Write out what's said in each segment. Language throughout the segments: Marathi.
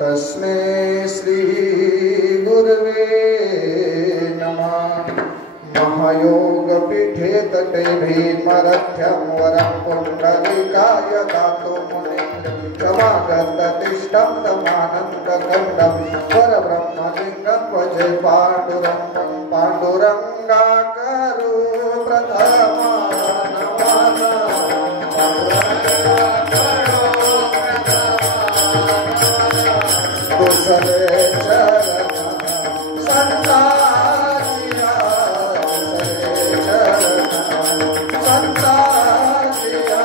तस्मै श्री गुरवे नमः। महायोग पीठे तटे भीमरथ्यं वरं पुण्डरीकाय दातु मुनिं समागततिष्ठं तमानन्दकण्डं परब्रह्मलिङ्गं भजे पाण्डुरङ्गं पाण्डुरङ्गाकरो प्रथमा कुशले चरण संतासिया संतासिया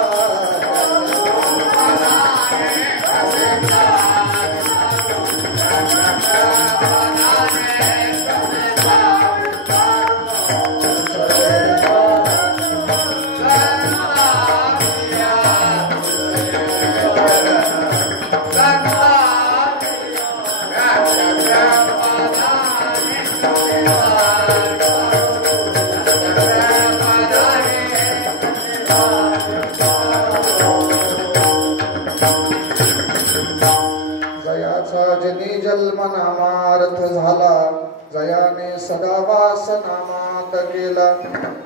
जन्मनामार्थ झाला जयाने सदा वास नामात केला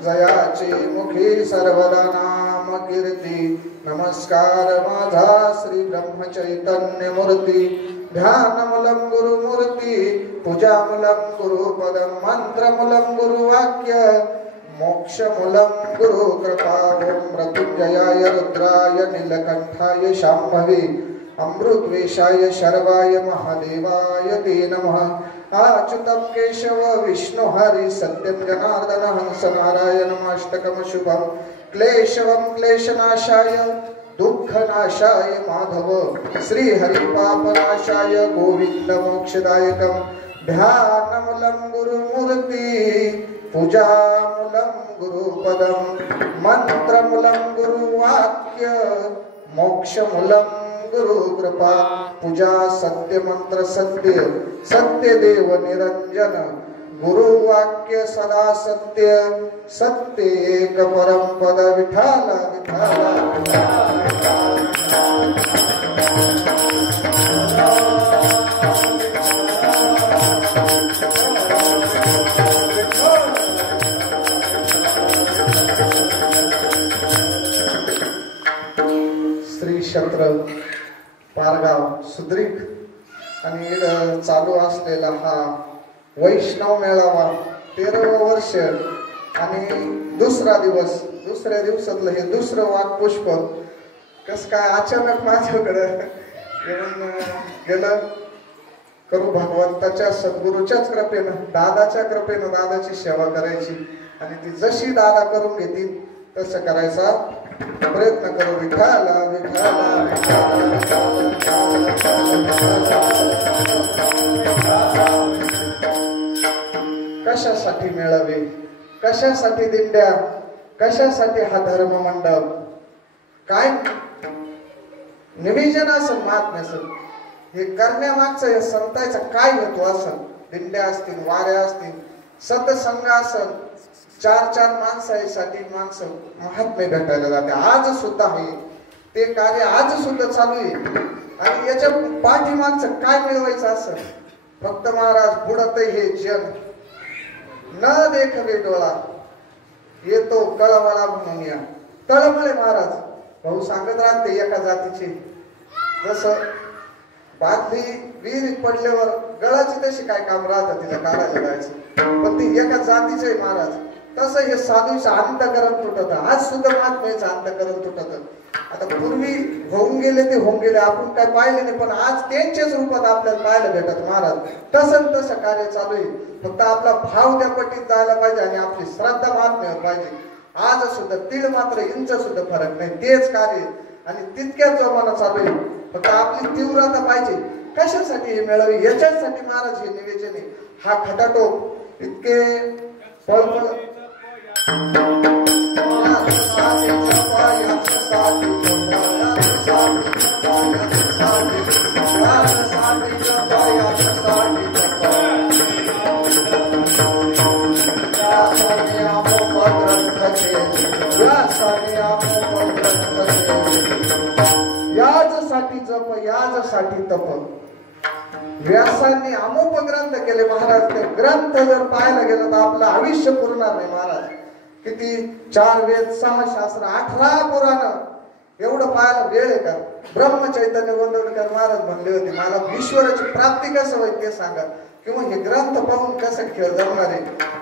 जयाची मुखी सर्वदा नाम कीर्ती नमस्कार माझा श्री ब्रह्म चैतन्य मूर्ती ध्यानमूलं गुरुमूर्ती पूजामूलं गुरुपदं मंत्रमूलं गुरुवाक्य मोक्षमूलं गुरु कृपा ओम मृत्युंजयाय रुद्राय नीलकंठाय शांभवी अमृतवेशाय शर्वाय महादेवाय ते नमः अच्युतं केशव विष्णु हरि सत्यं जनार्दन हंस नारायणं अष्टकं शुभं क्लेशवं क्लेशनाशाय दुःखनाशाय माधव श्री हरि पापनाशाय गोविंद मोक्षदायकं ध्यानमूलं गुरुमूर्ति पूजामूलं गुरुपदं मंत्रमूलं गुरुवाक्य मोक्षमूलं गुरु कृपा पूजा सत्य मंत्र सत्य सत्य देव निरंजन गुरु वाक्य सदा सत्य सत्य एक परम पद विठाल विठाल श्री क्षेत्र पारगाव सुद्रीक आणि चालू असलेला हा वैष्णव मेळावा 13वे वर्ष आणि दुसरा दिवस दुसऱ्या दिवसातलं हे दुसरं वाघपुष्प कस काय अचानक माझ्याकडे येऊन गेलं करू भगवंताच्या सद्गुरूच्याच कृपेनं दादाच्या कृपेनं दादाची सेवा करायची आणि ती जशी दादा करून घेतील तसं करायचा प्रयत्न करू विठाला विठाला कशासाठी मेळावे कशासाठी दिंड्या कशासाठी हा धर्म मंडप काय निवेदन असेल महात्म्य असेल हे करण्यामागचं हे संतांचा काय हेतू असेल दिंड्या असतील वाऱ्या असतील सत्संग असेल चार माणसासाठी माणसं महात्म्य भेटायला जाते आज सुद्धा आहे ते कार्य आज सुद्धा चालू आहे आणि याच्या पाठीमागचं काय मिळवायचं असेल फक्त महाराज बुडत हे जग न देखवे डोळा येतो कळवळा म्हणून या तळमळे महाराज भाऊ सांगत राहते एका जातीचे जसं बादली विहिरीत पडल्यावर गळाची तशी काय काम राहतं तिला काढायला जायचं पण ती एका जातीचे महाराज तसं हे साधूचं अंतकरण तुटत आज सुद्धा महात्म्याचं अंतकरण तुटत आता पूर्वी होऊन गेले ते होऊन गेले आपण काय पाहिले नाही पण आज त्यांच्याच रूपात आपल्याला पाहायला भेटत महाराज तसं कार्य चालू आहे फक्त आपला भाव त्या पटीत जायला पाहिजे आणि आपली श्रद्धा महात्म्यावर पाहिजे आज सुद्धा तीळ मात्र इंच सुद्धा फरक नाही तेच कार्य आणि तितक्याच जोमानं चालू आहे फक्त आपली तीव्रता पाहिजे कशासाठी हे मिळावे याच्यासाठी महाराज हे निवेदन आहे हा खटाटोप इतके पळपळ याजसाठी जप याजसाठी तप व्यासांनी अमुक ग्रंथ केले महाराज. ते ग्रंथ जर पाहायला गेलं तर आपलं आयुष्य पुरणार नाही महाराज. किती 4 वेद 6 शास्त्र 18 पुराण एवढं पाहायला वेळ आहे का? ब्रह्मचैतन्य गोंदवलेकर महाराज म्हणले होते मला ईश्वराची प्राप्ती कसं होईल ते सांगा, किंवा हे ग्रंथ पाहून कसं खेळ जमणार आहे.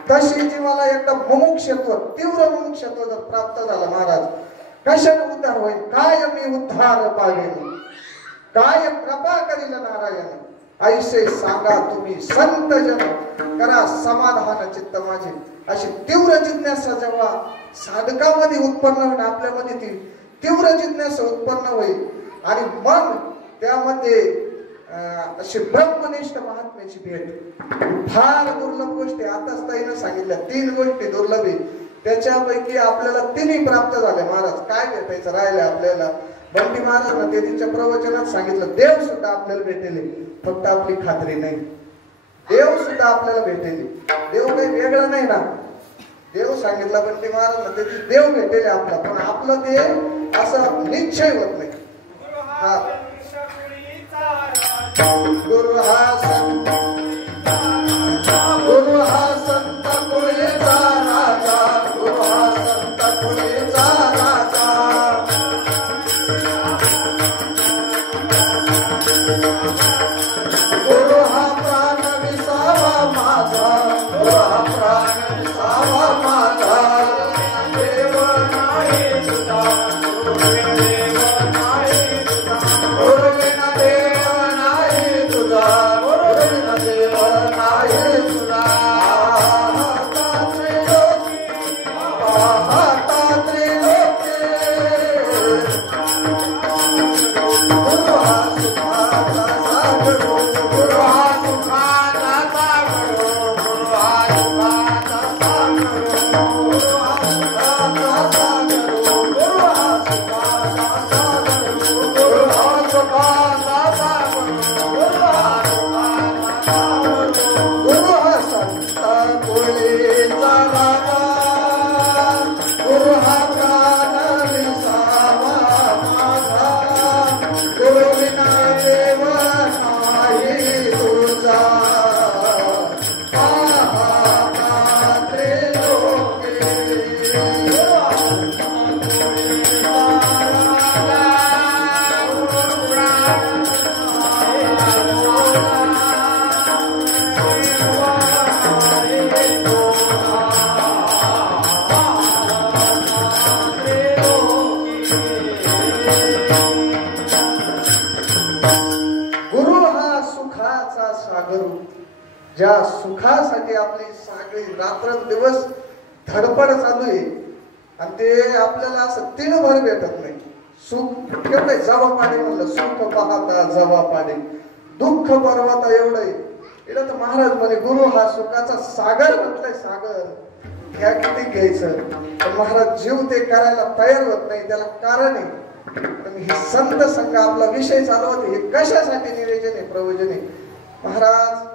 तशी जी मला एकदम मुमुक्षत्व तीव्र मुमुक्षत्व जर प्राप्त झालं महाराज, कशाने उद्धार होईल? काय मी उद्धार पावेल, काय कृपा करील नारायण. ऐसे सांगा तुम्ही संत जन, करा समाधान चित्त माझे. अशी तीव्र जिज्ञासा जेव्हा साधकामध्ये उत्पन्न होईल, आपल्यामध्ये ती तीव्र जिज्ञासा उत्पन्न होईल आणि मग त्यामध्ये अशी ब्रह्मनिष्ठ महात्म्याची भेट फार दुर्लभ गोष्टी. आताच ताईनं सांगितल्या 3 गोष्टी दुर्लभ आहे, त्याच्यापैकी आपल्याला 3ही प्राप्त झाल्या महाराज. काय भेटायचं राहिलं आपल्याला? बंटी महाराज ते तिच्या प्रवचनात सांगितलं देव सुद्धा आपल्याला भेटेल, फक्त आपली खात्री नाही. देव सुद्धा आपल्याला भेटेल, देव काही वेगळा नाही ना. देव सांगितला बंटी महाराज ते देव भेटेल आपला, पण आपलं ते असं निश्चय होत नाही. गुरु हा संत, गुरु हा संत कुळीचा राजा, गुरु हा संत कुळीचा राजा. गुरु हा प्राण विसावा माझा, गुरु हा प्राण विसावा माझा. देव नाही तुझा, देव नाही तुझा, गुरु बिना देव नाही तुझा, गुरु बिना देव नाही तुझा. ज्या सुखासाठी आपली सगळी रात्रंदिवस धडपड चालू आहे आणि ते आपल्याला असं तिळभर भेटत नाही. सुख केवढे जवा पाडे म्हणलं, सुख पाहता जवा पाडे, दुःख पर्वत एवढं आहे. इकडं तर महाराज म्हणे गुरु हा सुखाचा सागर म्हटलंय. सागर घ्या किती घ्यायचं, पण महाराज जीव ते करायला तयार होत नाही. त्याला कारण आहे. पण हे संत संघ आपला विषय चालू होते, हे कशासाठी निवेदन आहे, प्रयोजन आहे. महाराज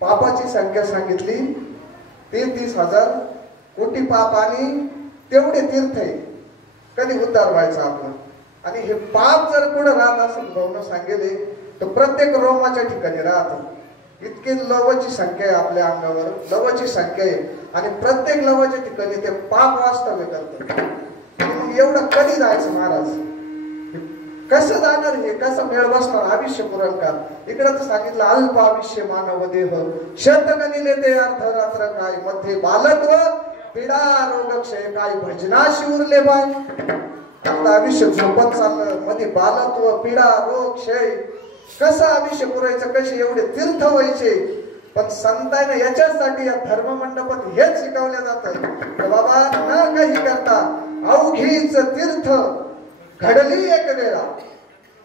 पापाची संख्या सांगितली 33,000 कोटी पाप आणि तेवढे तीर्थ आहे. कधी उद्धार व्हायचा आपला? आणि हे पाप जर पुढे राहत असेल भाऊन सांगेले तर प्रत्येक रोमाच्या ठिकाणी राहत. इतकी लवाची संख्या आहे आपल्या अंगावर, लवाची संख्या आहे आणि प्रत्येक लवाच्या ठिकाणी ते पाप वास्तव्य करतात. एवढं कधी जायचं महाराज? कसं जाणार? हे कसं मेळ बसणार? आयुष्य पुरणकार. इकडं तर सांगितलं अल्प आयुष्य मानव देह, शतगणिले ते अर्ध रात्र काय, मध्ये बालत्व पीडा रोग क्षय काय, भजनाशी उरले बाय. आता आयुष्य झोपत चाललं, मध्ये बालत्व पीडा रोग क्षय. कसं आयुष्य पुरायचं, कसे एवढे तीर्थ व्हायचे? पण संतांना याच्यासाठी या धर्म मंडपात हेच शिकवलं जातं, बाबा न काही करता अवघीच तीर्थ घडली एक वेळा,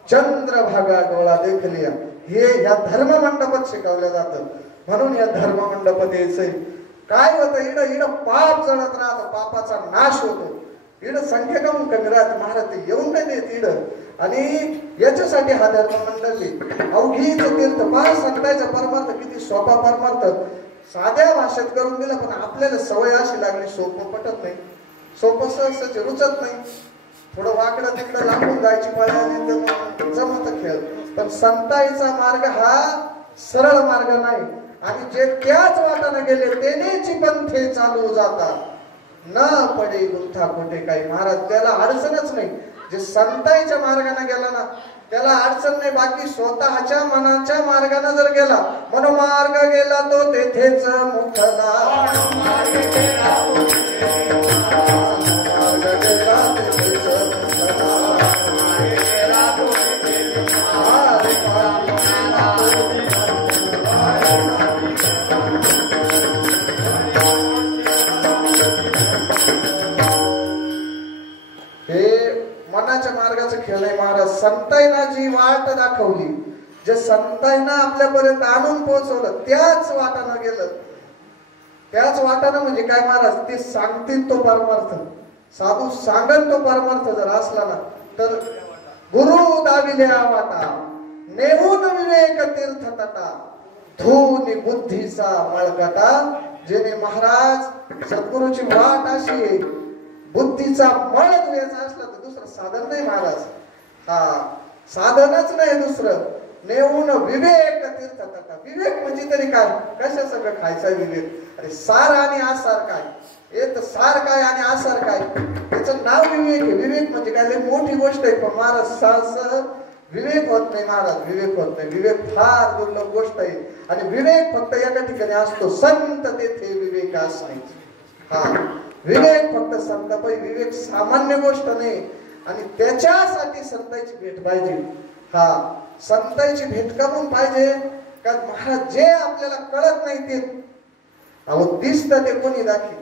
चंद्रभागा डोळा देखलिया. हे या धर्म मंडपात शिकवलं जातं. म्हणून या धर्म मंडपात यायचंय. काय होतं इड पाप जळत राहतं, पापाचा नाश होतो. इड संख्या कमी कमी राहते महाराज, ते येऊन नाही देत इड. आणि याच्यासाठी हा धर्म मंडळ अवघीच तीर्थ. पाच संतांचा परमार्थ किती सोपा परमार्थ साध्या भाषेत करून दिला, पण आपल्याला सवय अशी लागली सोपं पटत नाही, सोपं सहज रुचत नाही. थोडं वाकडं तिकडं लांबून जायची पाळी आली तर जमत खेळ. पण संताईचा मार्ग हा सरळ मार्ग नाही. आणि जे त्याच वाटाने गेले तेनेची पंथे चालू जातात, न पडे गुंथा कोठे काही. महाराज त्याला अडचणच नाही. जे संतांच्या मार्गाने गेला ना त्याला अडचण नाही. बाकी स्वतःच्या मनाच्या मार्गाने जर गेला, मनोमार्ग गेला तो तेथेच मुठला. मनाच्या मार्गाचं खेळ आहे महाराज. संतांना जी वाट दाखवली, जे संतांना आपल्यापर्यंत आणून पोहोचवलं, त्याच वाटानं गेलं. त्याच वाटानं म्हणजे काय महाराज, ते सांगतील तो परमार्थ, साधू सांगन तो परमार्थ जर असला ना, तर गुरु दाविल्या वाटा नेऊन विवेक तीर्थ तटा, धुनी बुद्धीचा मळकटा. जेणे महाराज सद्गुरूची वाट अशी आहे, बुद्धीचा मळ धुयाचा असला तर दुसरं साधन नाही महाराज. हा साधनच नाही दुसरं. नेऊन विवेक तीर्थ तटा. विवेक म्हणजे तरी काय, कशा सगळं खायचा विवेक. अरे सार आणि आसार काय, हे तर सार काय आणि आसार काय, त्याचं नाव विवेक आहे. विवेक म्हणजे काय लय मोठी गोष्ट आहे. पण महाराज सहसा विवेक होत नाही महाराज, विवेक होत नाही. विवेक फार दुर्लभ गोष्ट आहे. आणि विवेक फक्त एका ठिकाणी असतो, संत तेथे विवेक असणे. हा विवेक फक्त संतापायी. विवेक सामान्य गोष्ट नाही. आणि त्याच्यासाठी संतांची भेट पाहिजे. हा संतांची भेट करून पाहिजे. कारण महाराज जे आपल्याला कळत नाही ते अहो दिसतं, ते कोणी दाखी.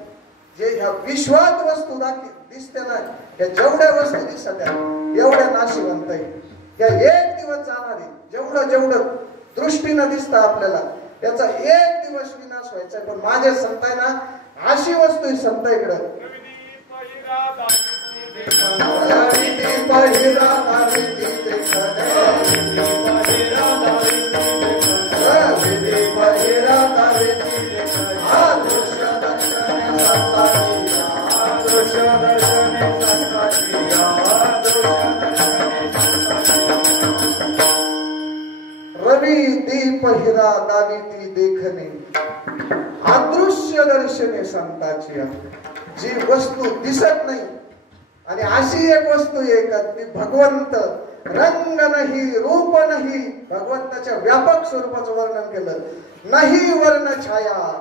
जे ह्या विश्वात वस्तू दाखी दिसते ना, या जेवढ्या वस्तू दिसतात एवढ्या नाशिवंत आहे. या एक दिवस जाणारी, जेवढं जेवढं दृष्टीनं दिसतं आपल्याला, याचा एक दिवस विनाश व्हायचा. पण माझ्या संतांना अशी वस्तू आहे संतांकडं, रवी दीप हिरा दाविती देखणे, अदृश्य दर्शने संताची. जी वस्तू दिसत नाही आणि अशी एक वस्तू आहे का ती भगवंत, रंग नाही रूप नाही, भगवंताच्या व्यापक स्वरूपाचं वर्णन केलं. नाही वर्ण छाया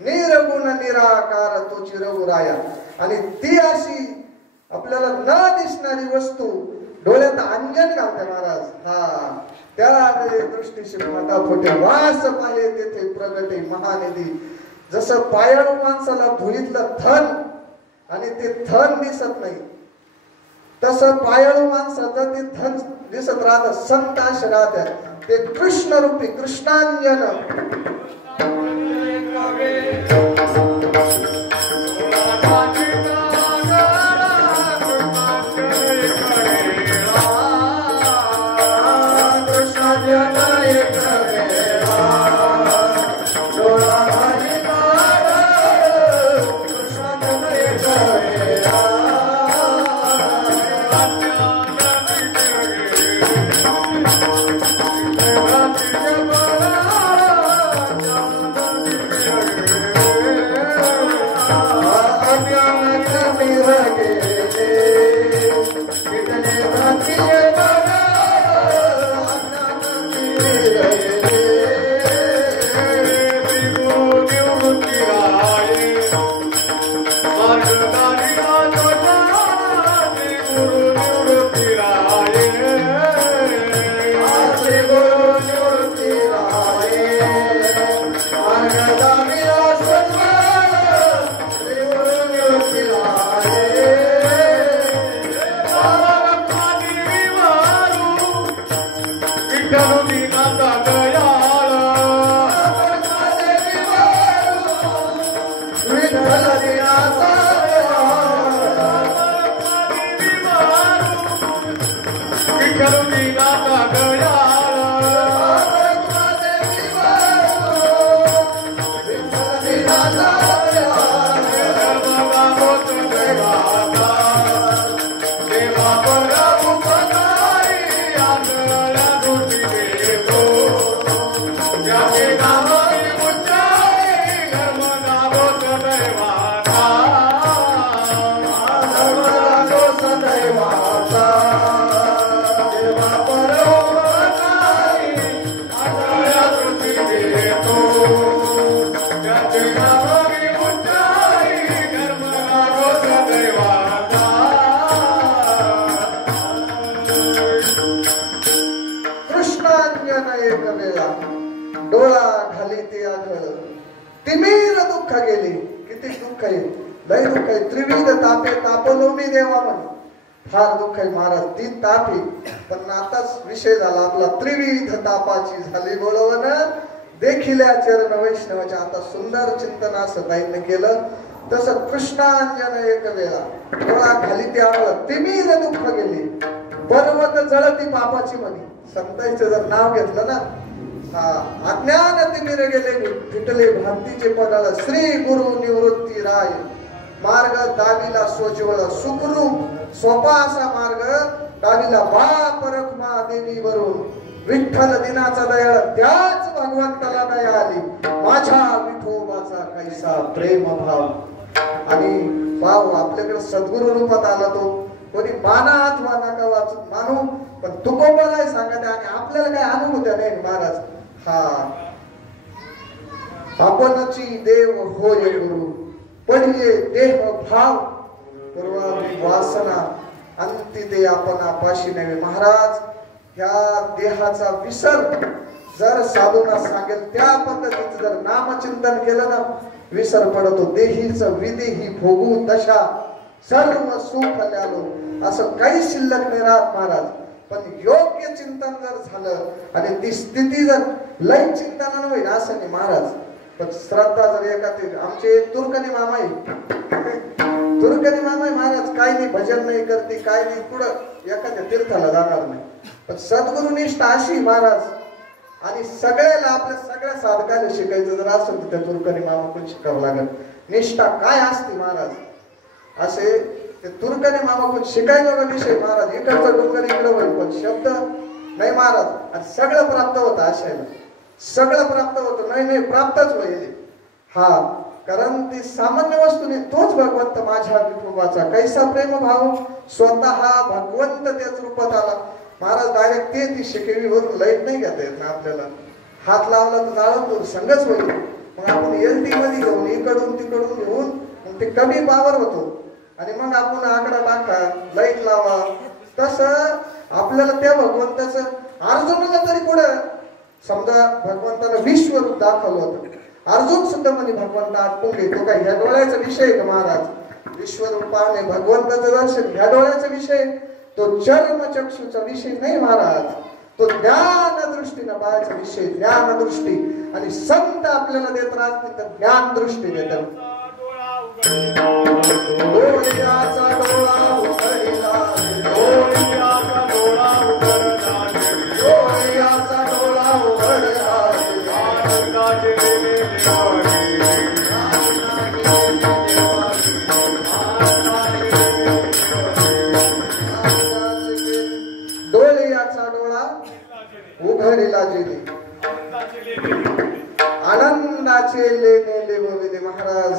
निर्गुण निराकार तो चिरगुराया. आणि ती अशी आपल्याला न दिसणारी वस्तू डोळ्यात अंजन घालते महाराज. हा त्या दृष्टीशी माता फुटे वास पाहे तेथे प्रगटे महानिधी. जसं पायाळू माणसाला भुईतलं धन आणि ते धन दिसत नाही, तसं पायाळू माणसाचं ते धन दिसत राहत. संत असे राहतात, ते कृष्ण रूपी कृष्णांजन. झाली ते आढळ, तिमीर दुःख गेली. किती दुःख आहे, लय दुःख आहे. त्रिविध तापे तापलो मी देवा म्हणे. फार दुःख आहे महाराज, ती तापी. पण आताच विषय झाला आपला, त्रिविध तापाची झाली बोलवण देखिल्या चरण वैष्णवाच्या. आता सुंदर चिंतन असं ताईंनी केलं. तसं कृष्णांजन एक वेळा डोळा खाली ते आणलं, तिमीर दुःख गेली, पर्वत जळती पापाची म्हणी. संतांचं जर नाव घेतलं ना, अज्ञान तिमिर गेले फिटले भक्तीचे पडाळ, श्री गुरु निवृत्ती राय. मार्ग दाविला सोज्वळ सुखरूप सोपा असा मार्ग दाविला बाप रखमा देवी वरून. विठ्ठल दिनाचा दयाळ त्याच भगवंताला दया आली, माझ्या विठोबाचा कैसा प्रेम भाव. आणि भाव आपल्याकडे सद्गुरु रूपात आला तो. कोणी माना अथवा नका वाचून मानू, पण तुकोबाला सांगत आणि आपल्याला काय अनुभूत्या नाही महाराज. आपणची देव होय गुरु, पडिये देह भाव, पूर्वावी वासना अंती ते आपण पाशी नव्हे. महाराज ह्या देहाचा विसर जर साधूना सांगेल त्या पद्धतीचं जर नामचिंतन केलं ना, विसर पडतो. देहीच विदेही भोगू दशा, सर्व सुख ल्यालो, असं काही शिल्लक नाही राहत महाराज. पण योग्य चिंतन जर झालं आणि ती स्थिती जर लय चिंतन होईल असं नाही महाराज. पण श्रद्धा जर एखादी, आमचे तुर्कनी मामा आहे, तुर्कनी मामा आहे महाराज, काय नाही भजन नाही करते, काय नाही पुढं एखाद्या तीर्थाला जाणार नाही. पण सद्गुरुनिष्ठ अशी महाराज. आणि सगळ्याला आपल्या सगळ्या साधकाला शिकायचं जर असेल तर त्या तुर्कनी मामा पण शिकावं लागेल. निष्ठा काय असते महाराज, असे ते तुर्कनी मामा पण शिकायला विषय महाराज. इकडचा डोंगर इकडं होईल पण शब्द नाही महाराज. आणि सगळं प्राप्त होतं अशाला, सगळं प्राप्त होतं. नाही प्राप्तच होईल. कारण ती सामान्य वस्तू नाही, तोच भगवंत माझ्या विठोबाचा कैसा प्रेम भाव. स्वतः भगवंत त्याच रूपात आला महाराज. डायरेक्ट ते ती शिकेवीवरून लाईट नाही घेता येत ना आपल्याला. हात लावला तर जाळून संगच होईल. मग आपण एलटी मध्ये घेऊन इकडून तिकडून घेऊन मग ते कमी पावर होतो. आणि मग आपण आकडा टाका, लाईट लावा. तसं आपल्याला त्या भगवंताचं अर्जुनाला तरी पुढं समजा भगवंतानं विश्वरूप दाखवलं होतं. अर्जुन सुद्धा म्हणे भगवंत आटपून घेतो. काय ह्या डोळ्याचा विषय का महाराज? विश्वरूपाने भगवंताचं दर्शन ह्या डोळ्याचा विषय, तो चर्मचक्षुचा विषय नाही महाराज. तो ज्ञान दृष्टीनं पाहायचा विषय, ज्ञान दृष्टी. आणि संत आपल्याला देत राहत तर ज्ञान दृष्टी देतात. डोळ्याचा डोळा उघडला, डोळ्याचा डोळा उघडला, डोळ्याचा डोळा उघडला, डोळ्याचा डोळा उघडला गेले, आनंदाचे लेणे लेवविले. महाराज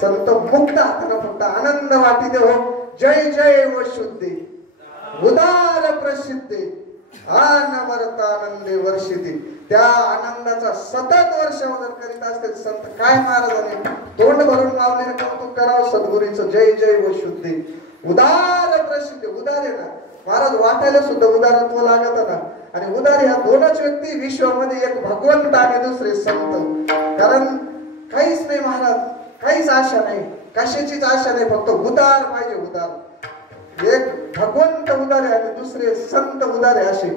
संत मुक्त हाताने फक्त आनंद वाटिते हो. जय जय व शुद्धे उदार प्रसिद्धे अनवरत आनंदे वर्षिते. त्या आनंदाचा सतत वर्षाव जर करीत असते संत काय महाराजांनी तोंड भरून लावलेलं कौतुक करावं सद्गुरूचं. जय जय व शुद्धे उदार प्रसिद्ध. उदार आहे ना महाराज, वाटायला सुद्धा उदारत्व लागत ना. आणि उदार ह्या दोनच व्यक्ती विश्वामध्ये, एक भगवंत आणि दुसरे संत. कारण काहीच नाही महाराज, काहीच आशा नाही, कशाचीच आशा नाही, फक्त उदार पाहिजे. उदार एक भगवंत उदार आहे आणि दुसरे संत उदार आहे. असे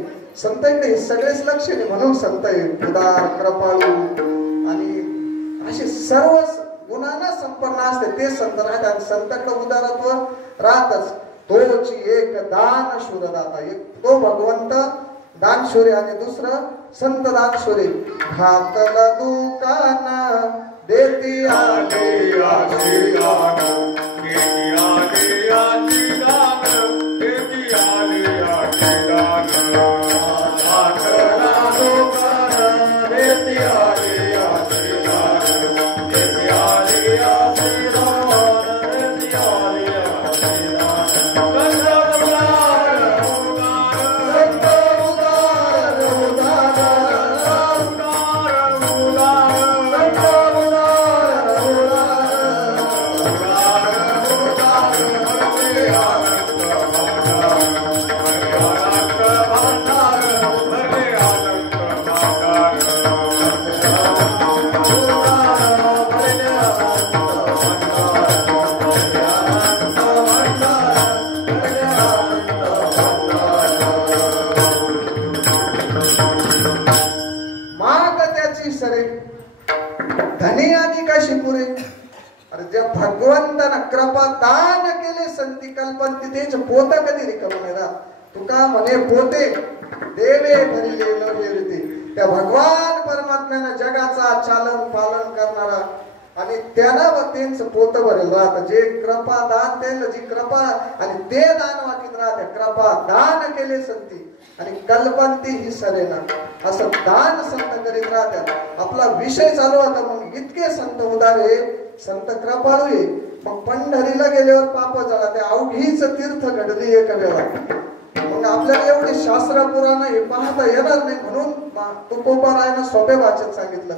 संत इकडे हे सगळेच लक्षण आहे म्हणून संत आहे. उदार, कृपाळू आणि असे सर्व गुणांना संपन्न असते ते संत राहतात. संतांकडे उदारत्व राहतच. तोची एक दान शूरदाता, एक तो भगवंत दानशूरे आणि दुसरं संत दानशूरे. घातला दुकान देती आले आशीर्वाद, देती आले आशीर्वाद, देती आले आशीर्वाद. घातला दुकान देती आले आशीर्वाद, देती आले आशीर्वाद, देती आले आशीर्वाद. धनी आणि कशी पुरे. अरे ज्या भगवंताना कृपा दान केले संती कल्पंती तेच पोत कधी रिकाम नाही राहत. तुका म्हणे पोते देवे भरिले न हेरते. त्या भगवान परमात्म्यानं जगाचा चालन पालन करणारा आणि त्यानं त्यांचं पोत भरेल राहत. जे कृपा दान देईल जी कृपा आणि ते दान वाटीत राहते. कृपा दान केले संती आणि कल्पंती ही सरेना. असं दान संत करीत राहतात. आपला विषय चालू होता मग इतके संत उदारे संत कृपाळू आहे. मग पंढरीला गेल्यावर पाप झाला त्या अवघीच तीर्थ घडली एका वेळा. मग आपल्याला एवढे शास्त्र पुराण हे पाहता येणार नाही म्हणून तुकोबारायनं सोप्या भाषेत सांगितलं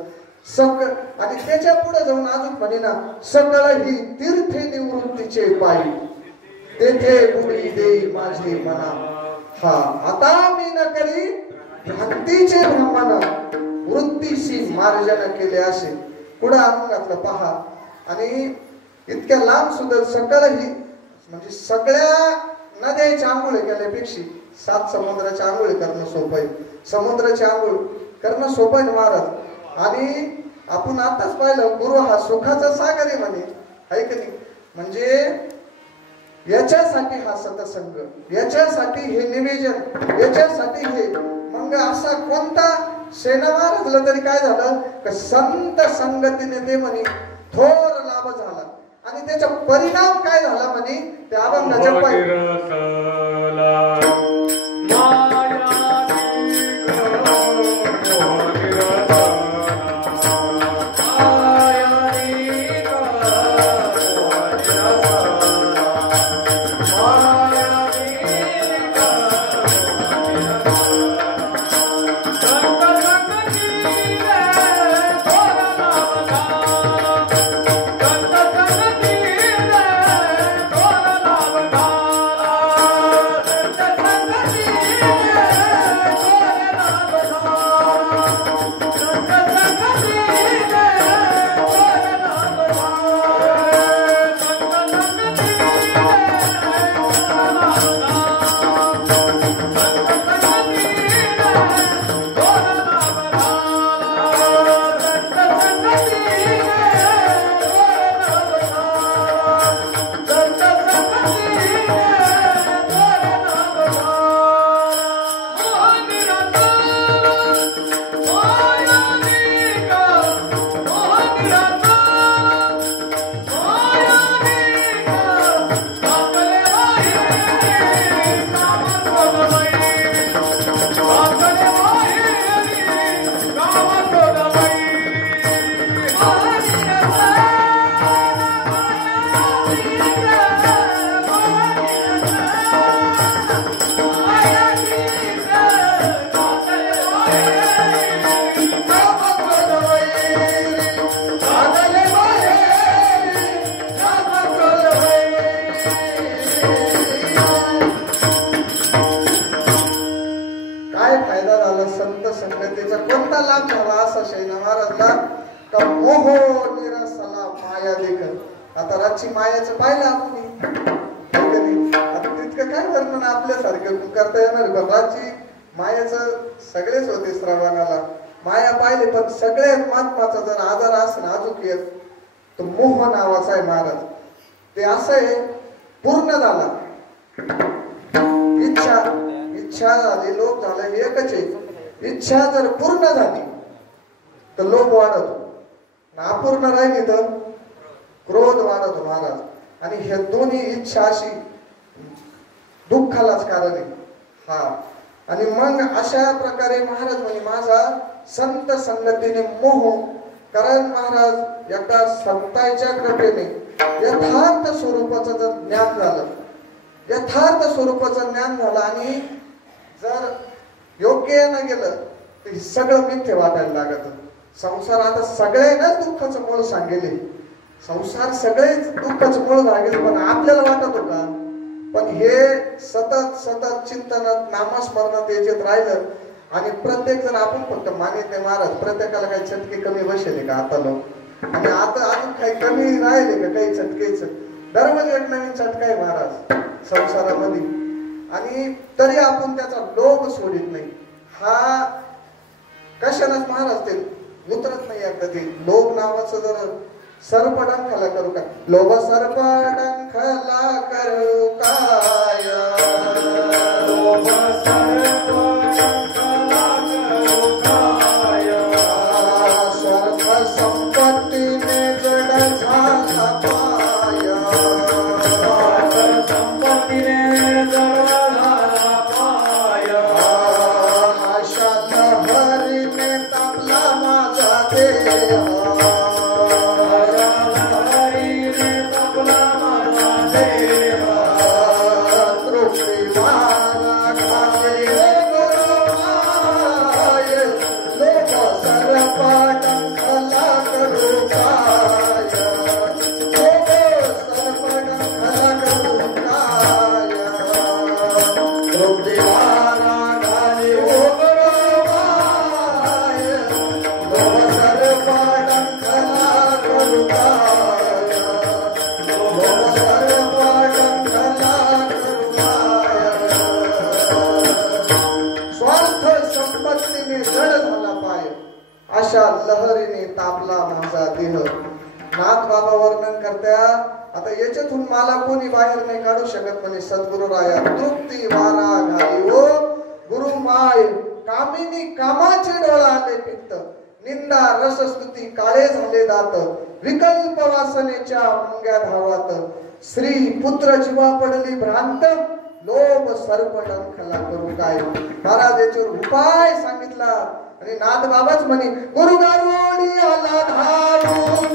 आणि त्याच्या पुढे जाऊन अजून म्हणे ना सकळ ही तीर्थे निवृत्तीचे पायी तेथे बुडी देई माझी मना. हा आता मी न करी भ्रांतीचे ब्रह्मन वृत्तीशी मार्जन केले असे पुढे आणून घातलं पहा. आणि इतक्या लांब सुद्धा सकळ ही म्हणजे सगळ्या नद्याची आंघोळ केल्यापेक्षा 7 समुद्राची आंघोळ करणं सोपं आहे. समुद्राची आंघोळ करणं सोपं आहे महाराज. आणि आपण आताच पाहिलं गुरु हा सुखाचा सागर आहे म्हणे आहे की नाही. म्हणजे याच्यासाठी हा सतसंग याच्यासाठी हे निवेदन याच्यासाठी हे मग असा कोणता सेना महाराजला तरी काय झालं का संत संगतीने ते म्हणे थोर लाभ झाला. आणि त्याचा परिणाम काय झाला म्हणे त्या अभंगाच्या आता रातची मायाचं पाहिलं आपण आता तितकं काय वर्णन आपल्यासारखं करता येणार. पण रातची मायाचं सगळेच होते श्रवणाला माया पाहिले. पण सगळ्यात महत्वाचा जर आजार असेल अजून एक तो मोह नावाचा आहे महाराज. ते असं आहे पूर्ण झाला इच्छा इच्छा झाली लोभ झाला एकच आहे. इच्छा जर पूर्ण झाली तर लोभ वाढतो. अपूर्ण राहिली तर क्रोध वाढतो महाराज. आणि हे दोन्ही इच्छा अशी दुःखालाच कारण आहे. हा आणि मग अशा प्रकारे महाराज म्हणे माझा संत संगतीने मोह. कारण महाराज एका संतांच्या कृपेने यथार्थ स्वरूपाचं जर ज्ञान झालं यथार्थ स्वरूपाचं ज्ञान झालं आणि जर योग्य न गेलं तर सगळं मिथ्य वाटायला लागत. संसार आता सगळ्यांनाच दुःखाचं मूळ सांगेल. संसार सगळेच दुःखाचं मूळ लागेल पण आपल्याला वाटत का. पण हे सतत सतत चिंतन नामस्मरणात याच्यात राहिलं आणि प्रत्येक जण आपण फक्त मानित नाही महाराज. प्रत्येकाला काही चटके कमी बसेल का आता लोक आणि आता अजून काही कमी राहिले का काही चटकेच. दररोज एक नवीन चटका आहे महाराज संसारामध्ये. आणि तरी आपण त्याचा लोभ सोडित नाही. हा कशालाच महाराज ते उतरत नाही एकदा ते लोभ नावाचं जर सर्पडंखला करू काय लोभ सर्पडंखला करू काय लोभ सर्पडंखला करू काय स्वार्थ संपत्तीने जड झाला पाय स्वार्थ संपत्तीने जड झाला पाय आशा लहरीने तापला माझा देह लहरीने तापला माझा देह. नाथ बाबा वर्णन करतात आता याच्यातून मला कोणी बाहेर नाही काढू शकत म्हणे सद्गुरु राया तृप्ती वारा घाली ओ गुरु माय कामिनी कामाचे डोळा आले पित्त निंदा रसस्तुती काळे झाले दात विकल्प वासनेच्या मुंग्या धावात श्री पुत्र जीवा पडली भ्रांत लोभ सर्पडंखला करू काय. महाराज याच्यावर उपाय सांगितला आणि नाथ बाबाच म्हणे गुरु गारुडी आला धावून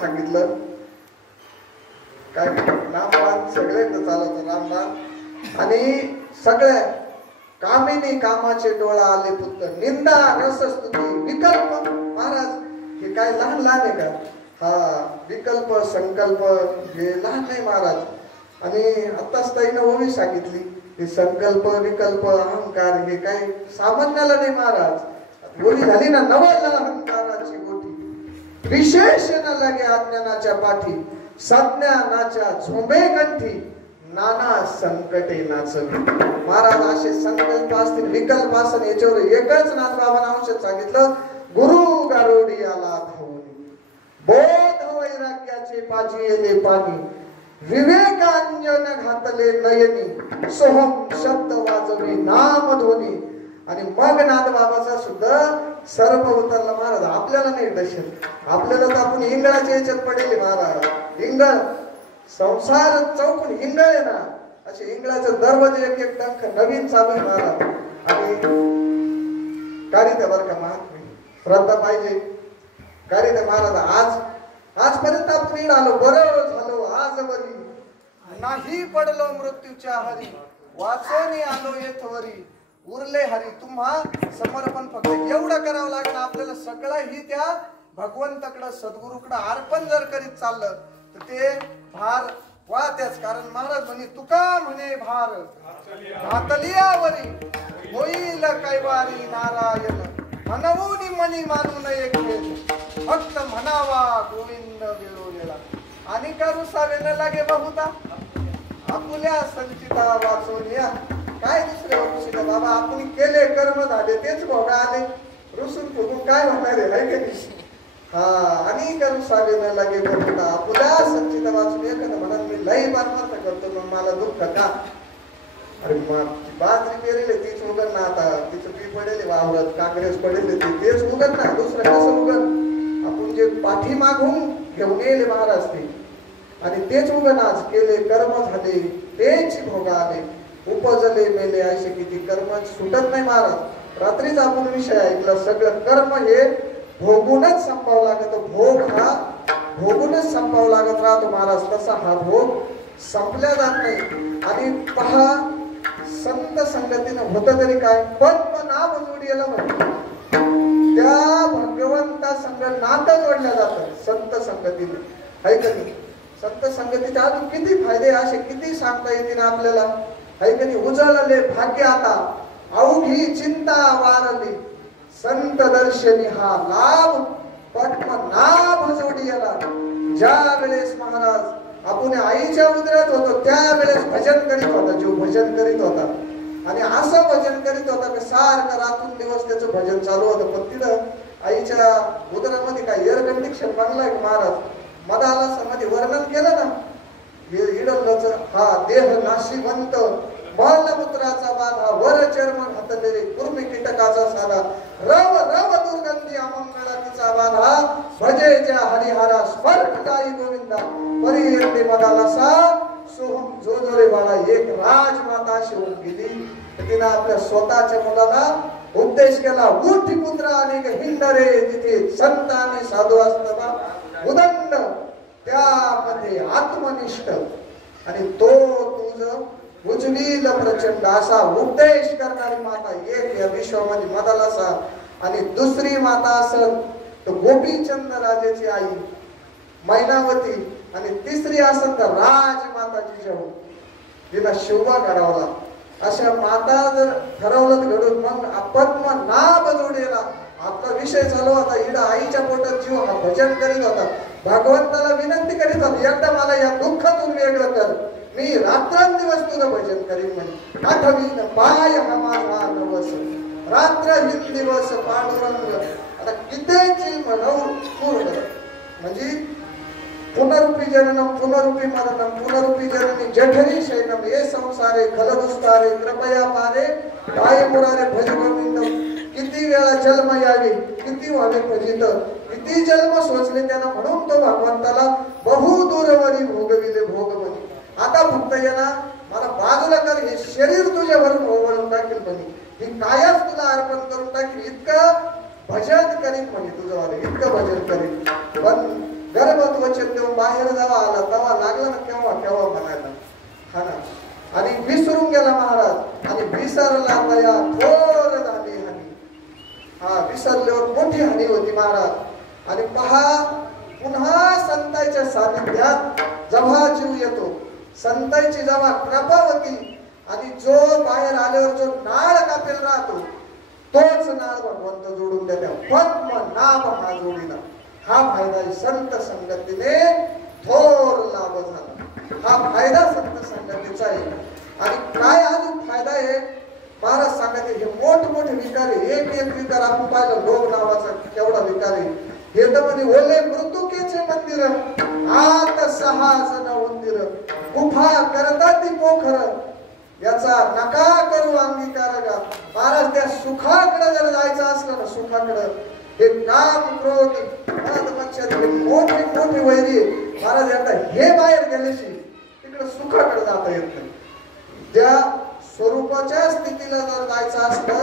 सांगितलं काय रामबाण सगळे चालवतो रामबाण आणि सगळ्या कामिनी कामाचे डोळा आले पुत्र निंदा रसस्तुती विकल्प. महाराज हे काय लहान लहान आहे का. हा विकल्प संकल्प हे लहान नाही महाराज. आणि आताच ताईनं ओवी सांगितली हे संकल्प विकल्प अहंकार हे काय सामान्याला नाही महाराज. ओवी झाली ना नवल अहंकाराची गोठी विशेष न लगे अज्ञानाच्या पाठी सज्ञानाच्या झोंबे गंठी नाना संकटे नाचवी. महाराज असे संकल्प असतील विकल्प असतील याच्यावर एकच नाथ बाबांना औषध सांगितलं गुरु गारुडी आला धावून बोध वैराग्याचे पाजिले पाणी विवेकांजन घातले नयनी सोहम शब्द वाजवी नाम ध्वनी. आणि मग नाथ बाबाचा सुद्धा सर्प उतरला महाराज. आपल्याला नाही दर्शन आपल्याला तर आपण इंगळाच्या याच्यात पडेल महाराज. इंगळ संसार चौकून इंगळ आहे ना असे इंगळाचे दरवाजे एक एक डंख नवीन चालू आहे महाराज. आणि काढी बर का महात्मे श्रद्धा पाहिजे काढी महाराज. आजपर्यंत आपण इड आलो बरं झालो आज बरी नाही पडलो मृत्यूच्या हरी वाचोनी आलो येथवरी उरले हरी. तुम्हा समर्पण फक्त एवढं करावं लागेल आपल्याला सगळं ही त्या भगवंताकडे सद्गुरूकडे अर्पण जर करीत चाललं तर ते भार वात्याच. कारण महाराज म्हणे तुका म्हणे भार घातलियावरी होईल कैवारी नारायण म्हणून मनी मानू नये खेळ फक्त म्हणावा गोविंद वेळोवेळा. आणि करू सावे न लागे बहुता आपुल्या संचिता वाचून या. काय दुसरे ऋषीला बाबा आपण केले कर्म झाले तेच भोगा आले रुसून फुगून काय होणार आहे का नाही. हा आणि करू सावे न लागे बहुता आपुल्या संचिता वाचून एक म्हणून मी लई बारमार्थ करतो मग मला दुःख का. अरे मग बाजरी पेरेले तीच उगत ना आता तिचं बी पडेल वावरत काँग्रेस पडेल तेच उगत ना दुसरं कसं उगत. आपण जे पाठी मागून घेऊन येले महाराज ते आणि तेच उगनाज केले कर्म झाले तेच भोग आले उपजले मेले असे किती कर्म सुटत नाही महाराज. रात्रीच आपण विषय ऐकला सगळं कर्म हे भोगूनच संपावं लागत. भोग हा भोगूनच संपावं लागत राहतो महाराज. तसा हा भोग संपल्या जात नाही. आणि पहा संत संगतीनं होत तरी काय पद्मनाभ जोडीला म्हणतो त्या भगवंता संग नातं जोडल्या जातं संत संगतीने. आहे का नाही? संत संगतीचे अजून किती फायदे असे किती सांगता येतील आपल्याला. आहे का नाही? उजळले भाग्य आता अवघी चिंता वारली संत दर्शनी हा लाभ पद्मनाभ जोडीला. ज्या वेळेस महाराज आपण आईच्या उदरात होतो त्यावेळेस भजन करीत होता. जीव भजन करीत होता आणि असं भजन करीत होता की सारखं रातून दिवस त्याचं भजन चालू होतं. पण तिथं आईच्या उदरामध्ये काय एअर कंडिक्शन बांधलाय महाराज. मदाला मध्ये वर्णन केलं ना इडलच हा देह नाशिवंत मलमूत्राचा बाधा वर चर्म घातलेले कुर्मी कीटकाचा साधा रव रव दुर्गंधी अमंगळाचा बाधा भजे ज्या हरिहरा स्पर्श जाई गोविंदा परियंते मदाला सा सोहम जोजोरे बाळा. एक राजमाता शिवून गेली. तिने आपल्या स्वतःच्या मुलाला उपदेश केला उठी पुत्र अनेक हिंडरे तिथे संत आणि साधू असताना उदंड त्यामध्ये आत्मनिष्ठ आणि तो तुझ उजवील प्रचंड असा उपदेश करणारी माता एक या विश्वामध्ये मदाला सा. आणि दुसरी माता असेल तर गोपीचंद राजाची आई मैनावती. आणि तिसरी असेल तर राजमाता जिजाऊ जिला शिवबा घडवला. अशा माता जर ठरवलं घडून मग पद्मनाभ जोडीला. आपला विषय चालू होता इडा आईच्या पोटात जीव हा भजन करीत होता. भगवंताला विनंती करीत होता एकदा मला या दुःखातून वेगळं कर. मी रात्रंदिवस तुझं भजन करीन म्हणे. आठवीन पाय हा माझा नवस रात्रहीन दिवस पांडुरंग. आता कितीची म्हणून पूर्ण म्हणजे पुनरुपी जननम पुनरुपी मरणम पुनरुपी जननी जठरी शयनम ये संसारे खलदुस्तारे कृपया पारे काय मुरारे भज गोविंदम. किती वेळा जन्म यावे किती व्हावे भजित किती जन्म सोचले त्यांना म्हणून तो भगवंताला बहु दूरवरी भोगविले भोग म्हणे. आता फक्त येणार मला बाजूला कर हे शरीर तुझ्यावरून ओवळून टाकेल म्हणे. ही कायच तुला अर्पण करून टाकेल इतकं भजन करीन म्हणे तुझं इतकं भजन करीन. पण गर्भात वचन देऊन बाहेर जावा आला तेव्हा लागला ना केव्हा केव्हा म्हणायला हा ना. आणि विसरून गेला महाराज आणि विसरला तया थोर झाली हानी. हा विसरल्यावर मोठी हानी होती महाराज. आणि पहा पुन्हा संतांच्या सानिध्यात जेव्हा जीव येतो संतांची जेव्हा कृपा होती आणि जो बाहेर आल्यावर जो नाळ कापेल राहतो तोच नाळ भगवंत जोडून देतात. पद्मनाभ हा जोडीला. हा फायदा संत संगतीने थोर लाभ झाला. हा फायदा संत संगतीचा आहे. आणि काय अजून फायदा आहे महाराज सांगते हे मोठमोठे विकार आहे. एक एक विकार आपण पाहिलं लोक नावाचा केवढा विकार आहे. हे तर म्हणजे ओले मृत्युकेचे मंदिर आत 6 जण उंदीर गुफा करतात ती पोखर याचा नका करू अंगीकार का. महाराज त्या सुखाकडे जर जायचं असलं ना सुखाकडे हे काम क्रोध मोठे मोठे वैरी महाराज एकदा हे बाहेर गेल्याशी तिकडे सुखाकडे जाता येत नाही. त्या स्वरूपाच्या स्थितीला जर जायचं असलं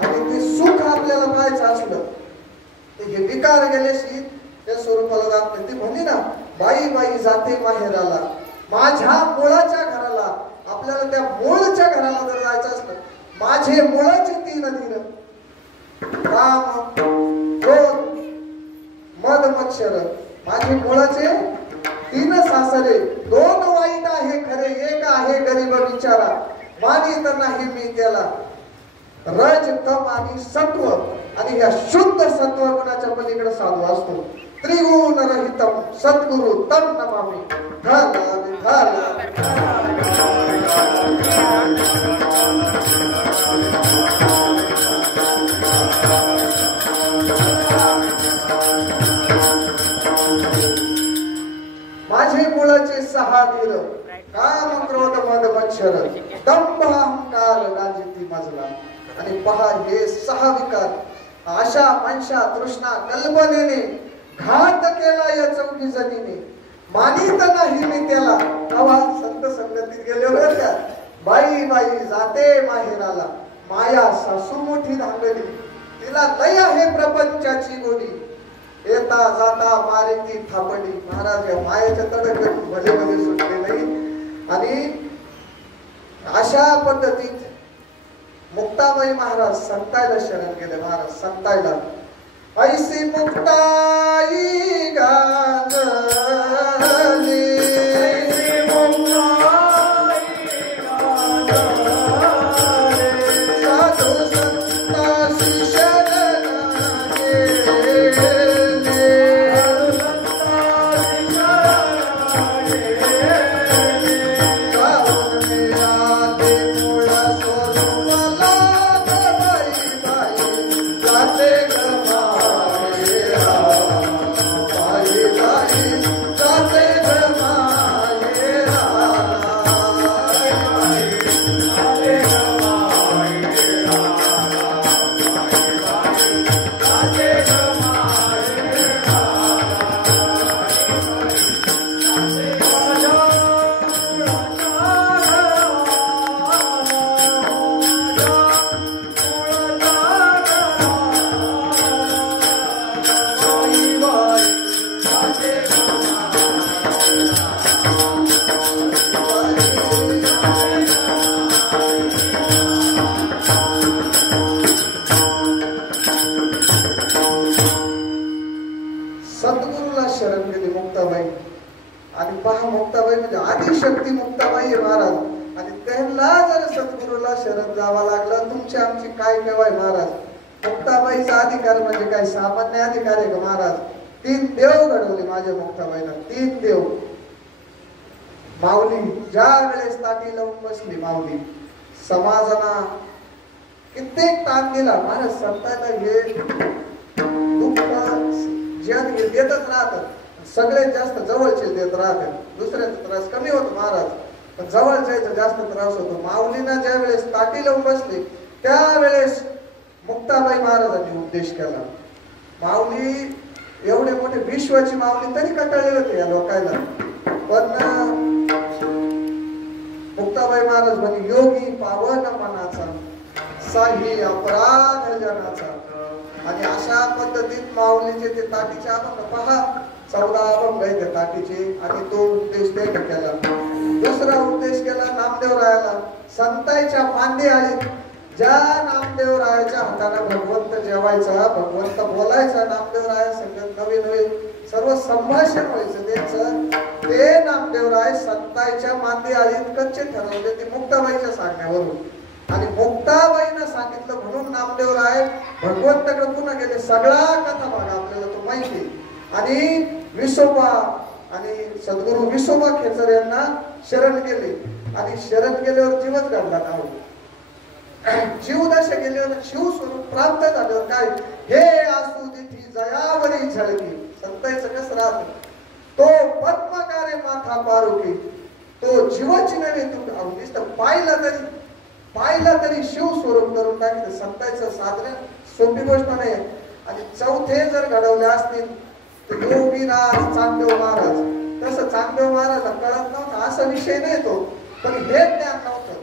आणि ते सुख आपल्याला पाहायचं असलं हे विकार गेल्याशी त्या स्वरूपाला जात नाही. ती म्हणली ना बाई बाई जाते माहेराला माझ्या मुळाच्या घराला. आपल्याला त्या मूळच्या घराला जर जायचं असलं माझे मुळाचे 3 धीर काम क्रोध मद मच्छर माझे मुळाचे 3 सासरे 2 वाईट आहे खरे एक आहे गरीब बिचारा मानी तर नाही मी त्याला. रज तम आणि सत्व आणि या शुद्ध सत्व गुणाच्या पलीकडे साधू असतो. त्रिगुण रहितम सद्गुरु तम नमामि. माझे मुळाचे 6 धीर काम क्रोध मद मच्छर दंभ अहंकार गाजिती मजला. आणि पहा हे 6 विकार आशा मनशा तृष्णा कल्पनेने घात केला या 4 जणीने मानित नाही मी त्याला. तेव्हा संत संगतीत गेले होते. बाई बाई जाते माहेराला, माया सासू मोठी धांगली, तिला लय आहे प्रपंचाची गोडी, येता जाता मारेती थापडी. महाराज या मायेच्या तडक्यातून भले भले सुटले नाही. आणि अशा पद्धतीत मुक्ताबाई महाराज संतायला शरण गेले. महाराज संतायला ऐसी मुक्ताई गाजली, साधू संतासी शरण सद्गुरूला शरण गेली मुक्ताबाई. आणि पहा मुक्ताबाई म्हणजे आदिशक्ती मुक्ताबाई आहे महाराज. आणि त्यांना जर सद्गुरूला शरण जावं लागलं, तुमची आमची काय केव्हाय महाराज. मुक्ताबाईचा अधिकार म्हणजे काय सामान्य अधिकार आहे का महाराज. 3 देव घडवले माझ्या मुक्ताबाईला. 3 देव. माऊली ज्या वेळेस ताटी लावून बसली, माऊली समाजाला कित्येक ताण दिला महाराज. संतांना हे दुःख ज्ञान देतच राहतात. सगळ्यात जास्त जवळचे देत राहतात. दुसऱ्याचा त्रास कमी होतो महाराज, पण जवळच्याचा जास्त त्रास होतो. माऊलींना ज्या वेळेस ताटी लावून बसली त्यावेळेस मुक्ताबाई महाराजांनी उपदेश केला. माऊली एवढे मोठे विश्वाची माऊली तरी कंटाळले होते या लोकांना. पण मुक्ताबाई महाराज म्हणे योगी पावन मनाचा, साही अपराध जनाचा. आणि अशा पद्धतीत माऊलीचे ते ताटीचे अभंग पहा. 14 अभंग आहे त्या ताटीचे. आणि तो उपदेश त्यांनी केला. दुसरा उपदेश केला नामदेवरायाला. संतांच्या मांदी आली. ज्या नामदेवरायाच्या हाताने भगवंत जेवायचा, भगवंत बोलायचा, नामदेवराया संगत नवे नवे सर्व संभाषण व्हायचं त्यांचं. ते नामदेवराय संतांच्या मांदी आली कच्चे ठरवले ते मुक्ताबाईच्या सांगण्यावरून. आणि मुक्ताबाईनं सांगितलं म्हणून नामदेवराय भगवंताकडे पुन्हा गेले. सगळा कथा भाग आपल्याला तो माहिती. आणि विसोबा आणि सद्गुरू विसोबा खेचर यांना शरण गेले. आणि शरण गेल्यावर जीवच घडला नाही. जीवदशा गेल्यावर शिवस्वरूप प्राप्त झालं. काय हे आसू दिठी जयावरी झळकी. संतांचं कसं राहत. तो पद्मकारे माथा पारुकी, तो जीवाची नव्हे तू नुसतं पाहिलं तरी शिव स्वरूप करून टाकलं. संतांचं साधन सोपी गोष्ट नाही. आणि चौथे जर घडवले असतील तर योगीराज चांगदेव महाराज. तसं चांगदेव महाराजला कळत नव्हतं असा विषय नाही तो. पण हे ज्ञान नव्हतं,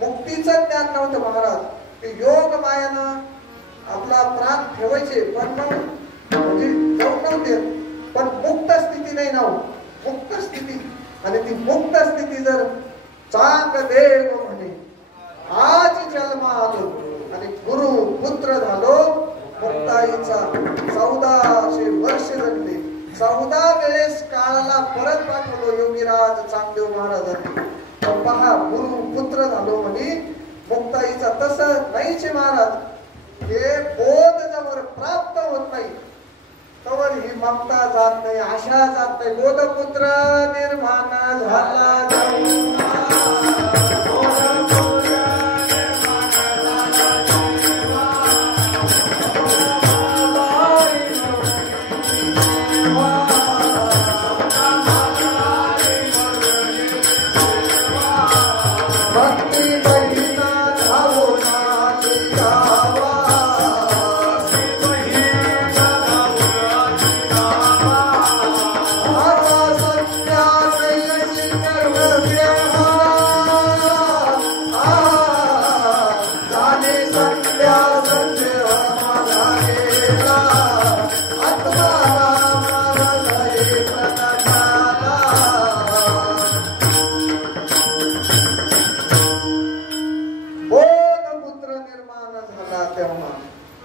मुक्तीचं ज्ञान नव्हतं महाराज. की योग मायानं आपला प्राण ठेवायचे पण मग म्हणजे जाऊन नव्हते. पण मुक्त स्थिती नाही ना, मुक्त स्थिती. आणि ती मुक्त स्थिती जर चांग देव म्हणे आज जन्मा आलो आणि गुरु पुत्र झालो. मुक्ताईचा 1400 वर्ष जगले. 14 वेळेस काळाला परत पाठवलो योगीराज चांगदेव महाराजांनी. पहा गुरु पुत्र झालो म्हणे मुक्ताईचा. तसं नाहीचे महाराज. हे बोध जवळ प्राप्त होत नाही तवर ही ममता जात नाही, आशा जात नाही. बोधपुत्र निर्माण झाला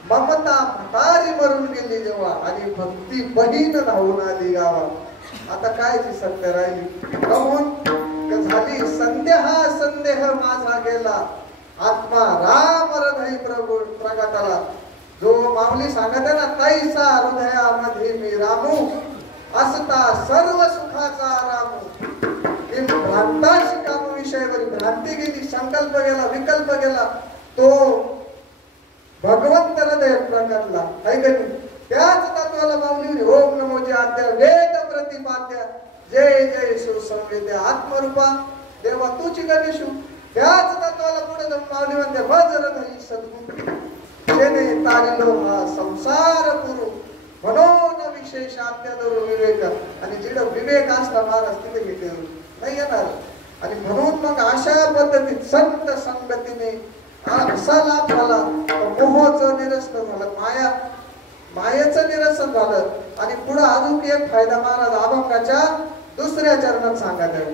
ममता म्हातारी मरून गेली जेव्हा आणि भक्ती बहीण धावून आली गावात. आता काय ती सत्य राहिली कहून झाली संध्या संदेह माझा गेला आत्मा राम हृदय प्रभू प्रगटाला. जो माऊली सांगत आहे ना तैसा हृदयामध्ये मी रामू असता सर्व सुखाचा रामू. भ्रांताची काम विषयावर भ्रांती गेली, संकल्प गेला, विकल्प गेला, तो भगवंत हृदय प्रकटला. ऐकली त्याच तत्वाला माऊली ओम नमोचे आद्या वेद प्रतिपाद्या जय जय सुसंवेद्या आत्मरूपा देवा तूची गणेशू. त्याच तत्वाला पुढे जाऊन माऊली म्हणते वज्र धरी सद्गुरू जेने तारिलो हा संसार पुरू म्हणून विशेष आद्यादरू विवेक. आणि जिकडे विवेक असला महाराज तिथे घेते नाही येणार. आणि म्हणून मग अशा पद्धतीत संत संगतीने असा लाभ झाला, मोहाचं निरसन झालं, मायेचं निरसन झालं. आणि पुढे अजून एक फायदा महाराज अभंगाच्या दुसऱ्या चरणात सांगत आहे.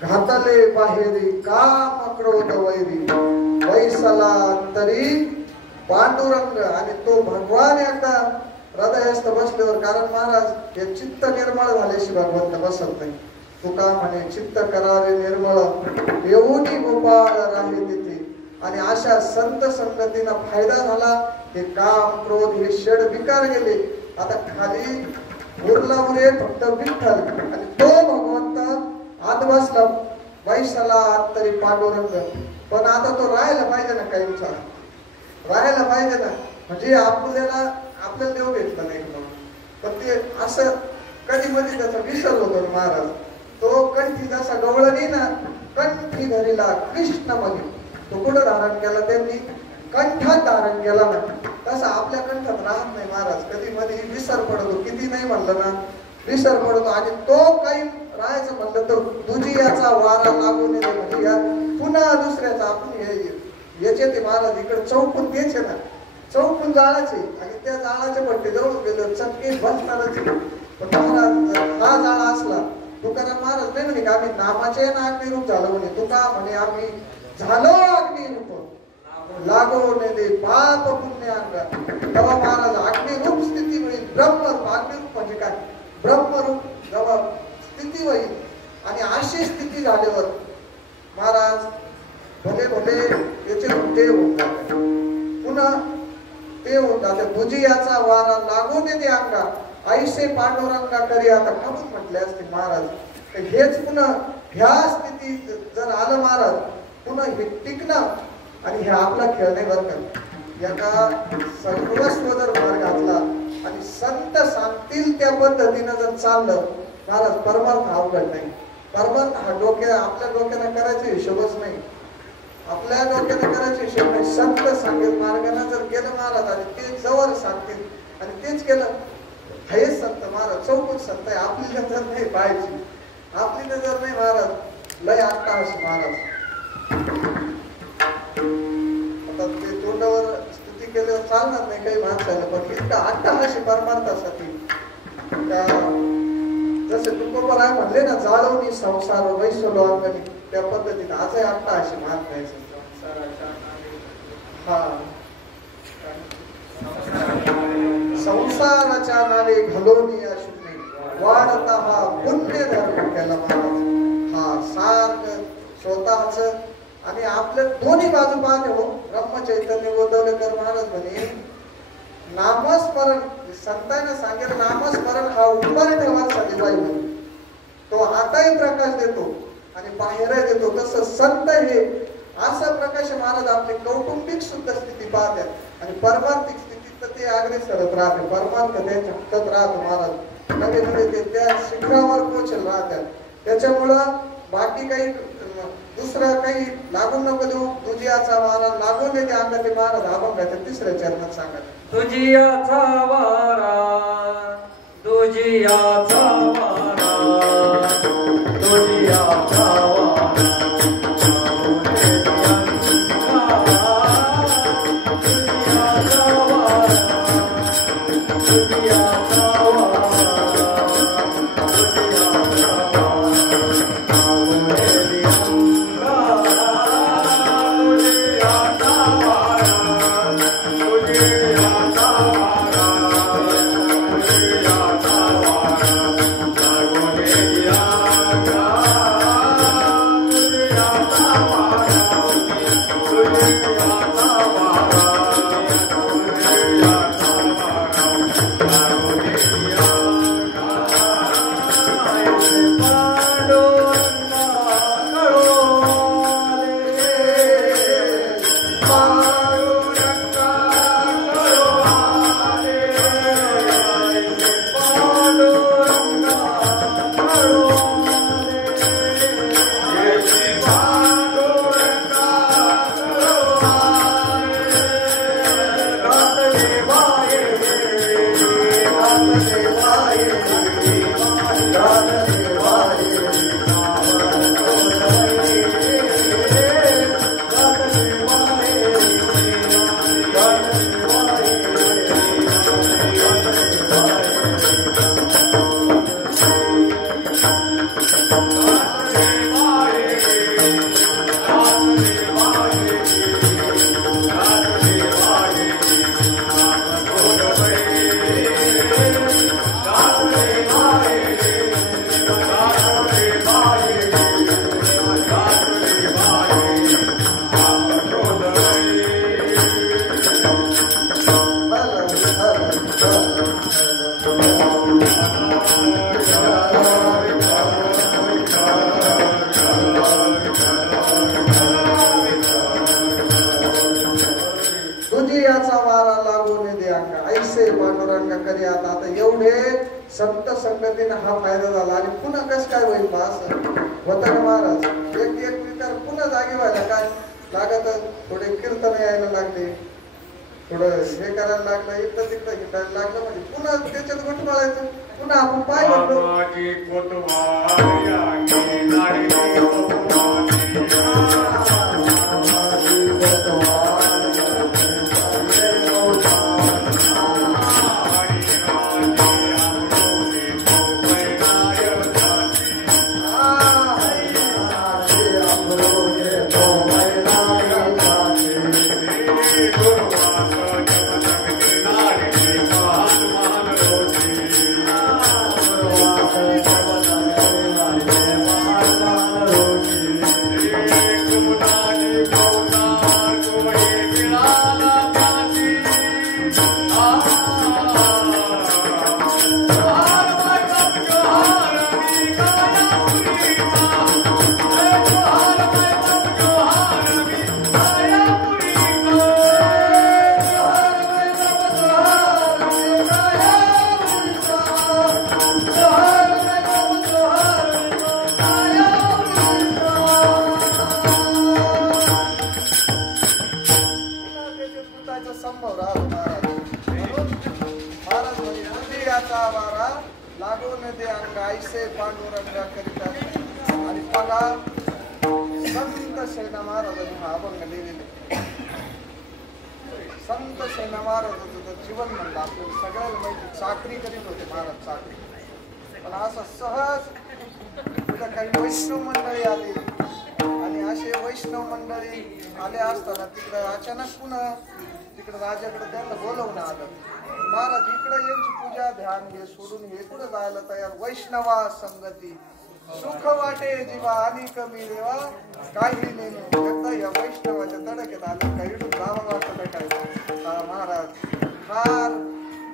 घातले बाहेरी काम क्रोध वैरी वैसला तरी पांडुरंग. आणि तो भगवान एकदा हृदयस्थ बसल्यावर, कारण महाराज हे चित्त निर्मळ झाल्याशिवाय भगवंत बसत नाही. तुका म्हणे चित्त करावे निर्मळ येऊनी गोपाळ राहे तिथे. आणि अशा संत संगतीनं फायदा झाला. हे काम क्रोध हे षड विकार गेले. आता खाली उरला उरे फक्त विठ्ठल. आणि तो भगवंत आत बसला वैसला तरी पांडुरंग. पण आता तो राहायला पाहिजे ना, काहींचा राहायला पाहिजे ना. म्हणजे आपल्याला देव भेटला नाही म्हणून. पण ते असं कधी मध्ये त्याचा विसर होतो महाराज. तो कंठी जसा गवळणी ना कंठी धरीला कृष्ण मध्ये, तो कुठं धारण केला त्यांनी कंठात धारण केला ना. तसा आपल्या कंठात राहत नाही महाराज. कधी मध्ये विसर पडतो, किती नाही म्हणलं ना विसर पडतो. आणि तो काही राहायचं म्हणलं तर दुजियाचा वारा लागू नये. म्हणजे या पुन्हा दुसऱ्याचा आपण याचे ते महाराज इकडे चौकून तेच आहे ना, चौकून जाळाचे. आणि त्या जाळाच्या पट्टे जवळ गेलं चटके बसणारच. पण महाराज हा जाळा असला, तुकाराम महाराज नाही म्हणे का आम्ही नामाचे ना अग्निरूप झालो म्हणे. तुका म्हणे आम्ही झालो अग्निरूप लागो ने दे पाप पुण्य अंगा. तेव्हा महाराज अग्निरूप स्थिती होईल. ब्रह्मरूप अग्निरूप म्हणजे काय, ब्रह्मरूप जेव्हा स्थिती होईल. आणि अशी स्थिती झाल्यावर महाराज भले भले याचे देव होऊन जातात. पुन्हा ते होतात. दुजियाचा वारा लागू दे अंगा ऐसे पांडुरंगा करी. आता कमून म्हटले असते महाराज. हेच पुन्हा ह्या स्थितीत जर आलं महाराज, पुन्हा हे टिकणं आणि हे आपला खेळ नाही बरं का. एका सर्वस्व जर मार्ग घातला आणि संत सांगतील त्या पद्धतीनं जर चाललं महाराज, परमार्थ अवघड नाही. परमार्थ हा आपल्या डोक्यानं करायचा हिशोबच नाही. आपल्या डोक्यानं करायचा हिशोब नाही. संत सांगेल मार्गाने जर गेलं महाराज आणि ते जवळ सांगतील आणि तेच केलं, हेच संत महाराज. चौकट संत आहे. आपली नजर नाही पाहायची, आपली नजर नाही महाराज. लय अट्टहास महाराज. आता ते तोंडावर स्तुती केल्यावर चालणार नाही काही माणसाला, पण इतका अट्टहासी परमार्थासाठी जसे तुकोबराय म्हणले ना, जाळवणी संसार वैसलो अंगणी, त्या पद्धतीने आजही अट्टहासी महात्मा आहे. संसाराच्या नावे घालोनी अशुद्धी वाढता हा पुण्य धर्म केला महाराज. हा सारखं स्वतःच आणि आपल्या दोन्ही बाजू पाहते हो. ब्रह्मचैतन्य गोदवलेकर महाराज म्हणे, नामस्मरण संतांना सांगेल नामस्मरण हा उपाय ठेवायचा दिवाळी म्हणे. तो आताही प्रकाश देतो आणि बाहेरही देतो. तसं संत हे असा प्रकाश महाराज आपली कौटुंबिक सुद्धा स्थिती पाहतात आणि परमार्थिक स्थितीत तर ते अग्रेसरच राहते. परमार्थ त्यांच्या हातात राहतो महाराज. नवे नवे ते त्या शिखरावर पोहोचेल राहतात. त्याच्यामुळं बाकी काही दुसरं काही लागून नको देऊ. दुजियाचा वारा लागून देते अंगाते महाराज. अभंगाच्या तिसऱ्या चरणात सांगा. दुजियाचा वारा, दुजियाचा वारा, दुजियाचा वारा, संत संगतीने हा फायदा झाला आणि पुन्हा कसं काय होईल बा असं होतं ना महाराज. एक विचार पुन्हा जागी व्हायला काय लागत, थोडे कीर्तन यायला लागले, थोडं हे करायला लागलं, इकडं तिकडं हिंडायला लागलं, म्हणजे पुन्हा त्याच्यात गुंतवायचं. पुन्हा आपण पाय बघतो प्रियाचा वारा लागून दे अंग ऐसे पांडुरंगा करिता. आणि बघा संत सेना महाराजांनी हा अभंग लिहिलेले. संत सेना महाराजांचं जीवन म्हणलं आपल्याला सगळ्याला माहिती. चाकरी करीत होते महाराज, चाकरी. पण असं सहज तिथं काही वैष्णव मंडळी आली आणि असे वैष्णव मंडळी आले असताना तिकडं अचानक पुन्हा तिकडं राजाकडे त्यांना बोलवणं आलं. महाराज इकडे यांची पूजा ध्यान हे सोडून हे कुठं जायला तयार. वैष्णवा संगती सुख वाटे जीवा आणि कमी देवा काही नाही. एकदा या वैष्णवाच्या तडक्यात आलं काही जावं वाटत काय. महाराज फार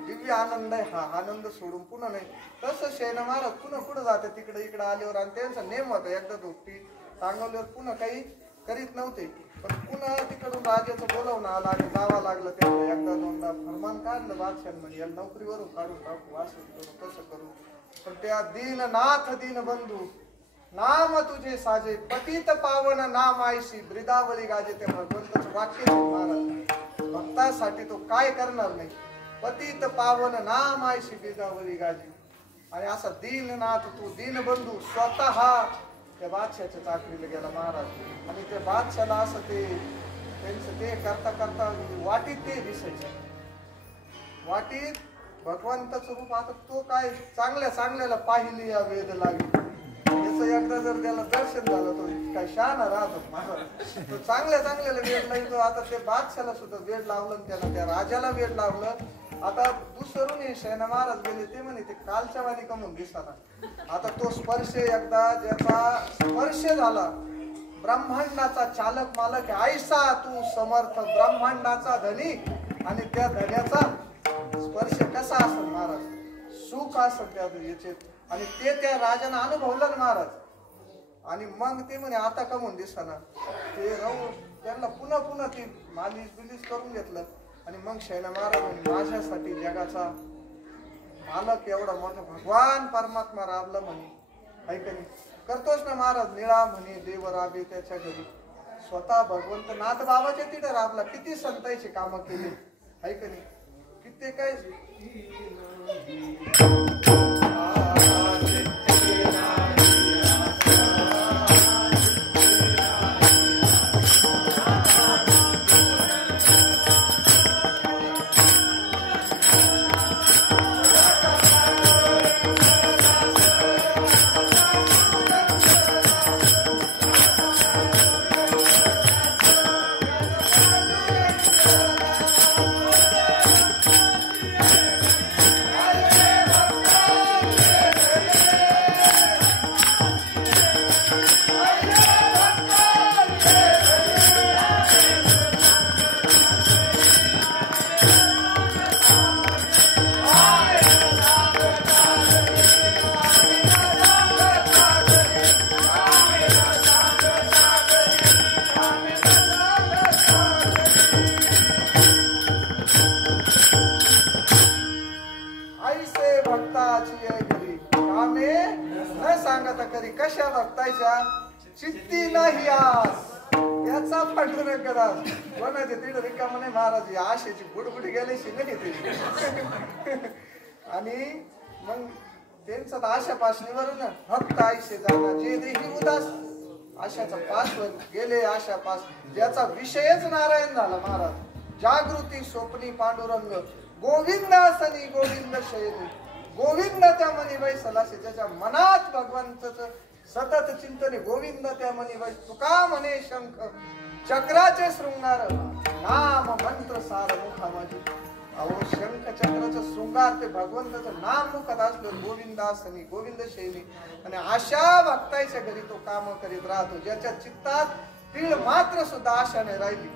दिव्य आनंद आहे. हा आनंद सोडून पुन्हा नाही. तसं शेण महाराज पुन्हा कुठं जाते तिकडे इकडे आल्यावर. आणि त्यांचा नेम होता एकदा धोपटी सांगवल्यावर पुन्हा काही करीत नव्हते. पण पुन्हा तिकडून राजाचं बोलावणं आलं आणि जावं लागलं. त्यांना एकदा दोनदा फरमान काढलं बादशाह म्हणजे याला नोकरीवरून काढून टाकू असं करू तसं करू. पण त्या दीननाथ दीन बंधू नाम तुझे साजे पतित पावन नाम आयशी ब्रिदावली गाजे. ते भगवंताचं वाक्य महाराज भक्तासाठी तो काय करणार नाही. पतित पावन नाम आयशी ब्रिदावली गाजे. आणि असा दीननाथ तू दीनबंधू स्वतः त्या बादशाच्या चाकरीला गेला महाराज. आणि त्या बादशाला असं ते त्यांचं ते करता करता वाटीत ते दिसायचं. वाटीत भगवंताचं रूप. आता तो काय चांगल्या चांगल्याला पाहिली या वेद लागली. याचं एकदा जर त्याला दर्शन झालं तो काय शहाणा राहतो महाराज. तो चांगल्या चांगल्याला वेद लावतो. आता ते बादशाला सुद्धा वेड लावलं त्याला त्या राजाला वेड लावलं. आता दुसरून हे सेना महाराज गेले ते म्हणे ते कालच्या वाणी कमून दिसताना. आता तो स्पर्श एकदा ज्याचा स्पर्श झाला ब्रह्मांडाचा चालक मालक ऐसा तू समर्थ ब्रह्मांडाचा धनी. आणि त्या धन्याचा स्पर्श कसा असेल महाराज. सुख असेल त्या याचे. आणि ते त्या राजाने अनुभवलं ना महाराज. आणि मग ते म्हणे आता कमून दिसताना ते राहू त्यांना पुन्हा पुन्हा ती मालिश बिलिश करून घेतलं. आणि मग शैना महाराज माझ्यासाठी जगाचा मालक एवढा मोठा भगवान परमात्मा राबला म्हणे. ऐकणी करतोच ना महाराज निळा म्हणे देव राबे त्याच्या घरी. स्वतः भगवंत नाथ बाबाच्या तिथे राबला. किती संतांची कामं केली. ऐकणी किती काय कशा भक्ताच्या चित्ती नाही आस याचा पाठवून करा. कोणाचे तिथे रिकाम नाही महाराज. आशेची बुडबुडी गेल्याशी नाही ते. आणि मग त्यांचा आशा पासणीवर ना भक्त आयशे जाणार जे देही उदास. आशाचा पासवर गेले आशा पास. ज्याचा विषयच नारायण झाला महाराज. जागृती स्वप्नी पांडुरंग गोविंदासनी गोविंद शयनी. गोविंद त्या मनी बैसला असे ज्याच्या मनात भगवंताचं सतत चिंतने. गोविंद त्या मनी बैस. तुका म्हणे शंख चक्राचे शृंगार नाम मंत्र सार मुखा माझी. अहो शंख चक्राचं शृंगार ते भगवंताचं नाम मुखात असलं. गोविंदासनी गोविंद शैली. आणि अशा भक्ताच्या घरी तो काम करीत राहतो ज्याच्या चित्तात तीळ मात्र सुद्धा आशा नाही राहिली.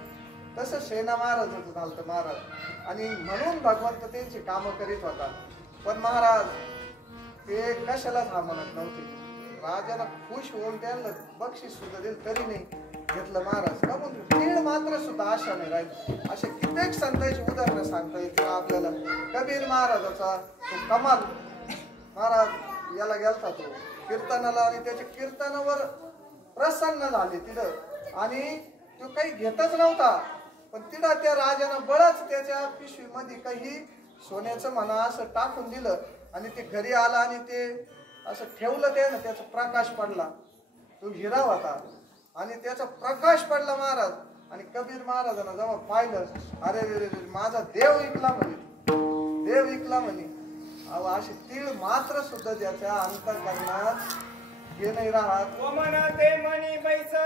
तसं सेना महाराज झालं महाराज. आणि म्हणून भगवंत त्यांची कामं करीत होता. पण महाराज ते कशाला थांबणत नव्हते. राजाला खुश होऊन त्यांना बक्षीस सुद्धा दिलं तरी नाही घेतलं महाराज. का म्हणून तीळ मात्र सुद्धा आशा नाही राहिली. असे कित्येक संतांची उदाहरणं सांगता येतील आपल्याला. कबीर महाराजाचा तो कमाल महाराज याला गेलता तो कीर्तनाला. आणि त्याच्या कीर्तनावर प्रसन्न झाले तिथं. आणि तो काही घेतच नव्हता. पण तिथं त्या राजानं बळच त्याच्या पिशवीमध्ये काही सोन्याचं म्हणा असं टाकून दिलं. आणि ते घरी आला आणि ते असं ठेवलं ते ना, त्याचा प्रकाश पडला. तो हिरा होता आणि त्याचा प्रकाश पडला महाराज. आणि कबीर महाराजांना जेव्हा पाहिलं, अरे रे रे, माझा देव ऐकला म्हणे, देव ऐकला म्हणे. अहो अशी तीळ मात्र सुद्धा ज्याच्या अंतःकरणात हे नाही राहत. मनाते मनी बैसले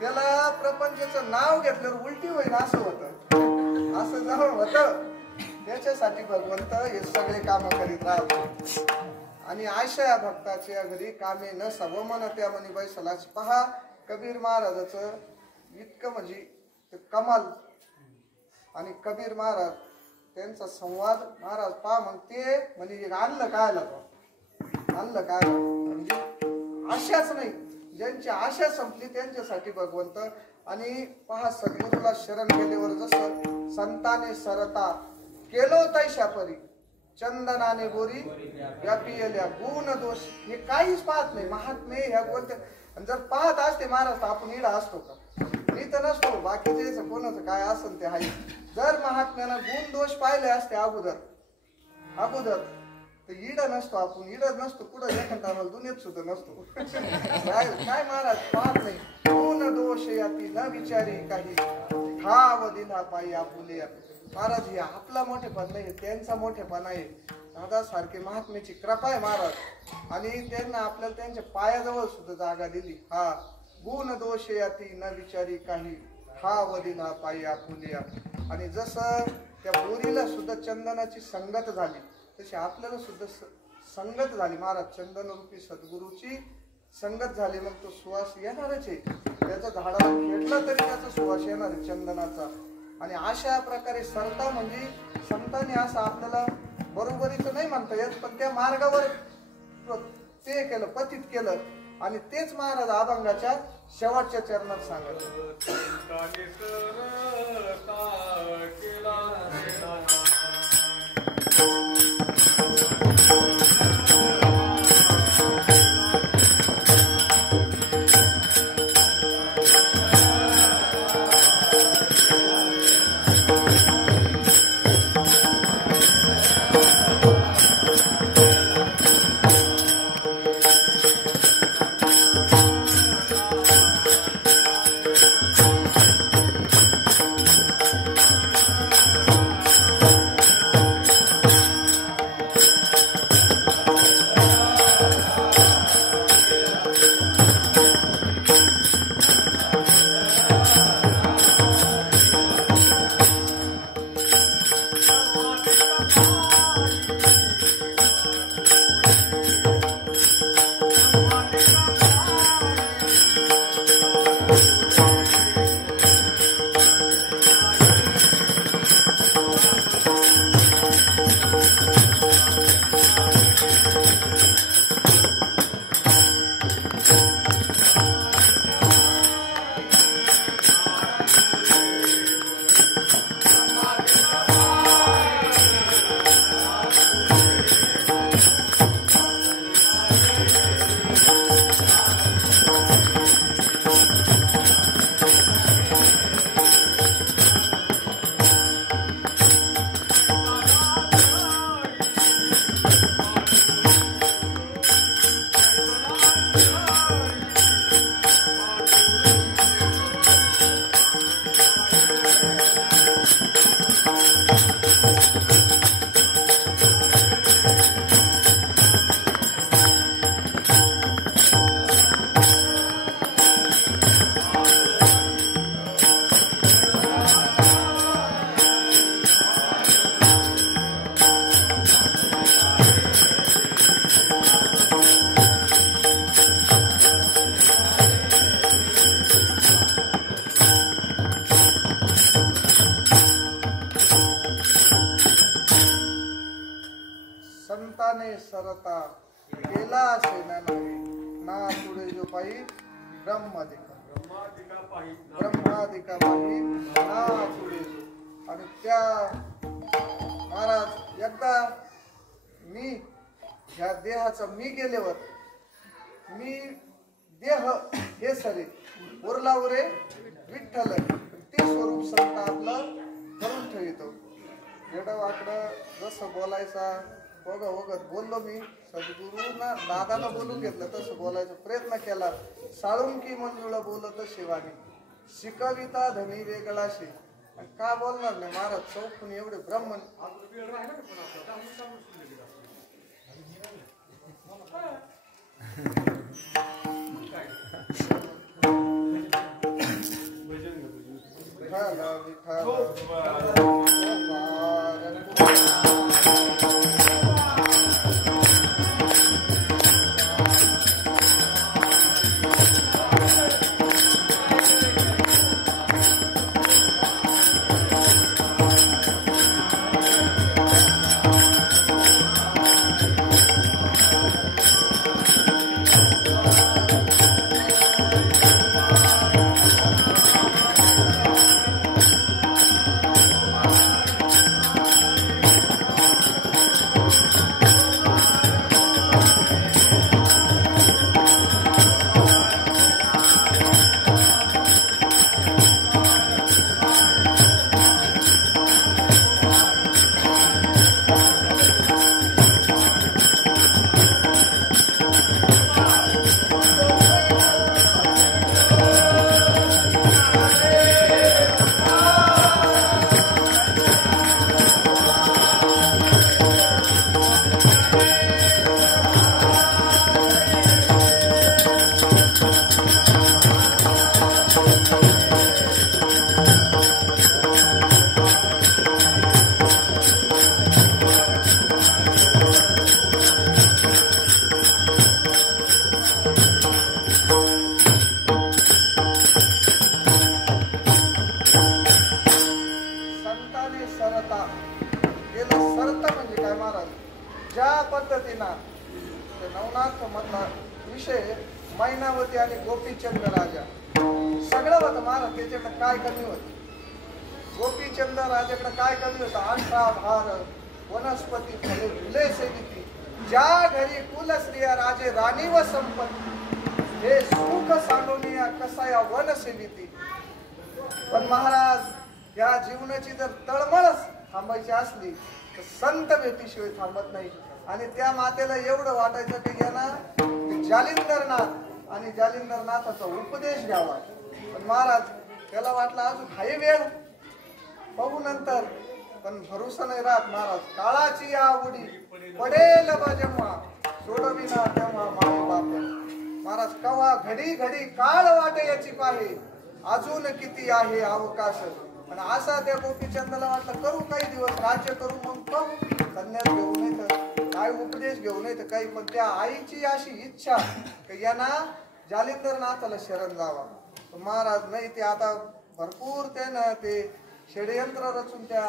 त्याला प्रपंचाचं नाव घेतल्यावर उलटी होईल असं होतं. असं जेव्हा होतं त्याच्यासाठी भगवंत हे सगळे काम करीत राहतो. आणि आशा भक्ताच्या घरी कामे न सव मन त्या मनी बैसलाच. पहा कबीर महाराजाचं इतकं म्हणजे कमाल. आणि कबीर महाराज त्यांचा संवाद महाराज पहा. मग ते म्हणजे आणलं काय आणलं काय म्हणजे आशाच नाही. ज्यांची आशा संपली त्यांच्यासाठी भगवंत. आणि पहा सद्गुरूला शरण गेल्यावर जसं संताने सरता केलो तैशा परी चंदनाने बोरी व्यापियल्या गुण दोष हे काहीच पाहत नाही. महात्मे ह्या कोणत्या जर पाहत असते महाराज तर आपण इडा असतो का? मी तर नसतो. बाकीचे कोणाचं काय असेल ते आहे. जर महात्म्यानं गुण दोष पाहिले असते अगोदर तर इड नसतो. आपण इडच नसतो. कुठं एखादा आम्हाला दुनियेत सुद्धा नसतो. काय महाराज पाहत नाही. गुण दोष याती न विचारी काही ठाव दिला पायी आपुले. महाराज हे आपला मोठेपण नाही, त्यांचा मोठेपण आहे. दादा सारखे महात्म्याची कृपा आहे महाराज. आणि त्यांना आपल्याला त्यांच्या पायाजवळ सुद्धा जागा दिली. हा गुण दोष याती न विचारी काही ठाव दिला पायी आपुले. आणि जसं त्या बोरीला सुद्धा चंदनाची संगत झाली तशी आपल्याला सुद्धा संगत झाली महाराज. चंदन रूपी सद्गुरूची संगत झाली. मग तो सुवास येणारच आहे. त्याचा झाडाला खेळला तरी त्याचा सुवास येणार आहे चंदनाचा. आणि अशा प्रकारे सरता म्हणजे संतांनी असं आपल्याला बरोबरीचं नाही म्हणता येत, पण त्या मार्गावर ते केलं, पतित केलं. आणि तेच महाराज अभंगाच्या शेवटच्या चरणात सांगत. संताने सरता केला असे नाही ना पुढे जो पायी ब्रह्मादिका पायी ना पुढे जो. आणि त्या महाराज एकदा मी ह्या देहाचा मी गेल्यावर मी देह हे सरे उरला उरे विठ्ठल ते स्वरूप संत आपलं करून ठेवतो. येडं वाकडं जसं बोलायचा ओगत बोललो मी सद्गुरूंना दादाला बोलून घेतलं तसं बोलायचा प्रयत्न केला. साळुंकी मंजुळा बोलत शिवानी शिकविता धनी वेगळाशी. का बोलणार नाही महाराज चौकून एवढे ब्रह्मन मैनावती आणि गोपीचंद राजा सगळं होतं महाराज. त्याच्याकडे काय कमी होत? गोपीचंद राजाकडे काय कमी होतं? 18 भार वनस्पती फले फुले सेविती ज्या घरी कुल स्त्रिया राजे राणी व संपत्ती हे सुख सांगून या कसा या वन सेविती. पण महाराज या जीवनाची जर तळमळच थांबायची असली तर संत भेटीशिवाय थांबत नाही. आणि त्या मातेला एवढं वाटायचं की यांना जालिंदरनाथ आणि जालिंदरनाथाचा उपदेश घ्यावा. पण महाराज त्याला वाटलं अजून काही वेळ पाहू नंतर. पण भरोसा नाही राहत महाराज. काळाची आवडी पडेल बा जेव्हा सोडविना तेव्हा माय बाप. महाराज कवा घडी घडी काळ वाटे याची पाहे अजून किती आहे अवकाश. पण असा त्या गोपीचंदाला वाटलं करू काही दिवस राज्य करू मग पाहू. संन्यास घेऊ नये तर काय उपदेश घेऊ नये तर काही. पण त्या आईची अशी इच्छा की यांना जालिंदरनाथाला शरण जावा. महाराज नाही ते आता भरपूर त्यानं ते षडयंत्र रचून त्या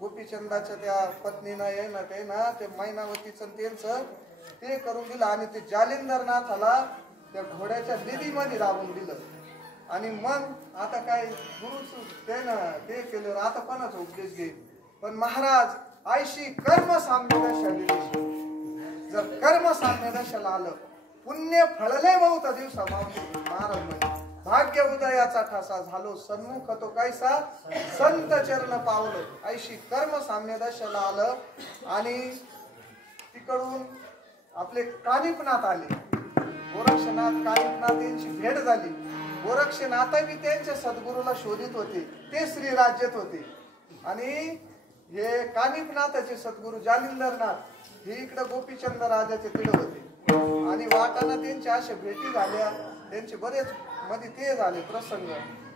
गोपीचंदाच्या त्या पत्नीनं आहे ना ते मैनावतीचं त्यांचं ते करून दिलं. आणि ते जालिंदरनाथाला त्या घोड्याच्या निधीमध्ये लावून दिलं. आणि मग आता काय गुरुच त्यानं ते केलं आता कोणाचा उपदेश घेईल. पण महाराज आयशी कर्म साम्य दशा दिली. जर कर्म साम्य दशाला आलं पुण्य फळले बहुत दिवसा महाराज म्हणजे भाग्य उदयाचा ठासा झालो सन्मुख तो कायसा संत चरण पावलं. ऐशी कर्म साम्य दशाला आलं. आणि तिकडून आपले कानिपनाथ आले. गोरक्षनाथ कानिपनाथ यांची भेट झाली. गोरक्षनाथ बी त्यांच्या सद्गुरूला शोधित होते. ते श्री राज्यात होते. आणि हे कानिपनाथाचे सद्गुरू जालिंदरनाथ हे इकडे गोपीचंद राजाचे तिकडे होते. आणि वाटाना त्यांच्या अशा भेटी झाल्या. त्यांचे बरेच मध्ये ते झाले प्रसंग.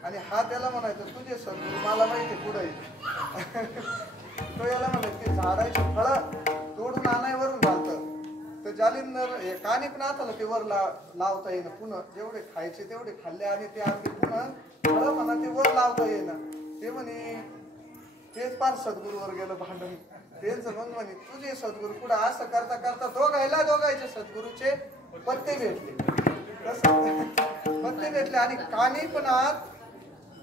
आणि हा त्याला म्हणायचं तुझे सद्गुरू मला माहिती पुढे तो याला म्हणायचं झाडाची फळं तोडून आणायवरून घालतं. तर जालिंदर हे कानिपनाथाला ते वर लावता येईना. पुन्हा जेवढे खायचे तेवढे खाल्ले आणि ते अगदी पुन्हा फळं म्हणा ते वर लावता येईना. ते म्हणे तेच पार सद्गुरूवर गेलं भांडण. त्यांचं मग म्हणे तुझे सद्गुरू पुढे असं करता करता दोघांचे सद्गुरूचे पत्ते भेटले. पत्ते भेटले आणि कानिपनाथ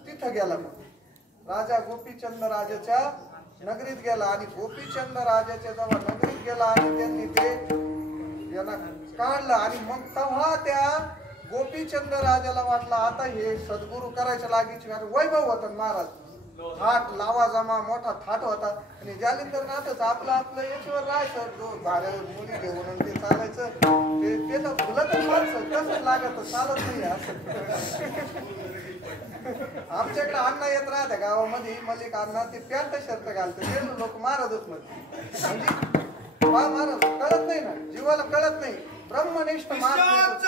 तिथं गेला. मग राजा गोपीचंद राजाच्या नगरीत गेला आणि गोपीचंद राजाच्या जेव्हा नगरीत गेला आणि त्यांनी ते याला काढलं आणि मग तेव्हा त्या गोपीचंद राजाला वाटलं आता हे सद्गुरू करायच्या लागीची वैभव होता महाराज. थाट लावा जमा मोठा थाट होता आणि जालिंदरनाथच आपलं याच्यावर राहायचं भाड्या मुली घेऊन ते चालायचं ते तर फुलतच माणसं तसंच लागत चालत नाही असं. आमच्याकडे अण्णा येत राहत्या गावामध्ये मलिक अण्णा ते पॅन्ट शर्ट घालते ते लोक महाराजच म्हणजे महाराज कळत नाही ना जीवाला कळत नाही ब्रह्मनिष्ठ महाराज.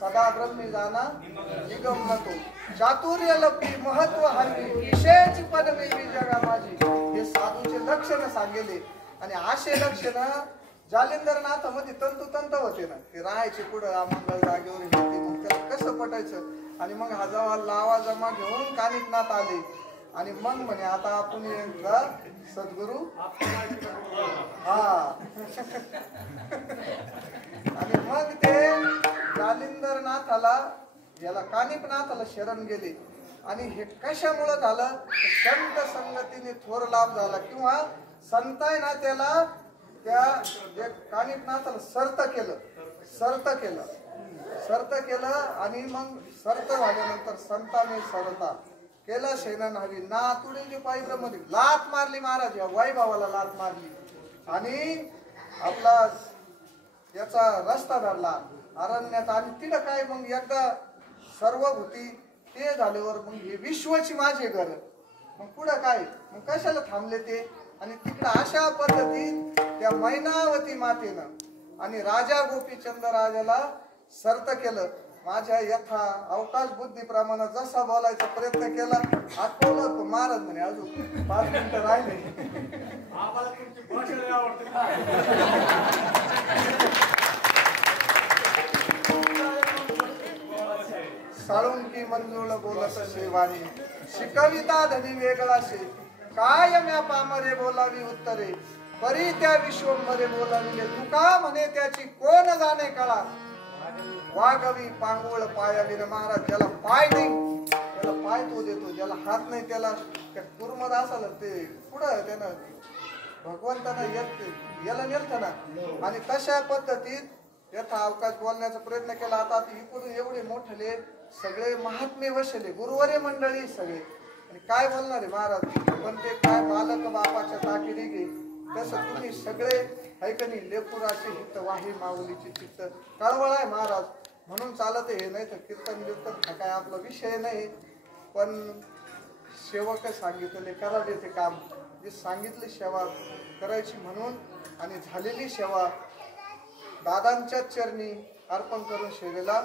सदा ब्रह्मी जाना निगम नतो चातुर्य लपी महत्व हरवी विशेष पद मेवी जगा माझी. हे साधूचे लक्षण सांगेले आणि असे लक्षण जालिंदरनाथ मध्ये तंतुतंत होते ना. ते राहायचे पुढं अमंगल जागेवर येते मग त्याला कसं पटायचं. आणि मग हा लावा जमा घेऊन कानिपनाथ आले आणि मग म्हणे आता आपण यांचा सद्गुरू हा. आणि मग ते जालिंदरनाथाला याला कानिपनाथाला शरण गेले. आणि हे कशामुळे झालं संत संगतीने थोर लाभ झाला किंवा संताय ना त्याला त्या कानिपनाथाला सर्त केलं आणि मग सर्त झाल्यानंतर संताने सरता केलं शेणन हवी ना तुडीची पाहिजे मध्ये लात मारली महाराज या वैभवाला लात मारली आणि आपला याचा रस्ता धरला अरण्यात. आणि तिथं काय मग एकदा सर्व भूती ते झाल्यावर मग हे विश्वाची माझे घर मग पुढं काय मग कशाला थांबले ते. आणि तिकडं अशा पद्धतीत त्या मैनावती मातेनं आणि राजा गोपीचंद राजाला सर्त केलं. माझ्या यथा अवकाश बुद्धीप्रमाणे जसा बोलायचा प्रयत्न केला आठवलं तो महाराज म्हणे अजून 5 मिनिटं राहिले. साळुंकी मंजुळ बोलत असे वाणी शिकविता धनी वेगळा शे काय म्या पामरे बोलावी उत्तरे परी त्या विश्वंभरे बोलाविले तुका म्हणे त्याची कोण जाणे कळा. वागवी पांगुळ पायावी महाराज ज्याला पाय नाही त्याला पाय तो देतो ज्याला हात नाही त्याला त्या कुर्मद असाल ते पुढं त्यानं भगवंतानं याला नेलत ना. आणि तशा पद्धतीत यथा अवकाश बोलण्याचा प्रयत्न केला. आता इकडून एवढे मोठे सगळे महात्मे वसले गुरुवारे मंडळी सगळे आणि काय बोलणार आहे महाराज. पण ते काय बालक बापाच्या ताकिरी गे तसं तुम्ही सगळे ऐकणी लेपुराचे हित वाही माऊलीची चित्त कळवळ आहे महाराज म्हणून चालत हे नाही तर कीर्तन बिर्तन हा काय आपला विषय नाही. पण सेवक सांगितले करावे ते काम जे सांगितले सेवा करायची म्हणून आणि झालेली सेवा दादांच्या चरणी अर्पण करून सेवेला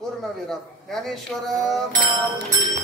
पूर्ण विराम. ज्ञानेश्वर माऊली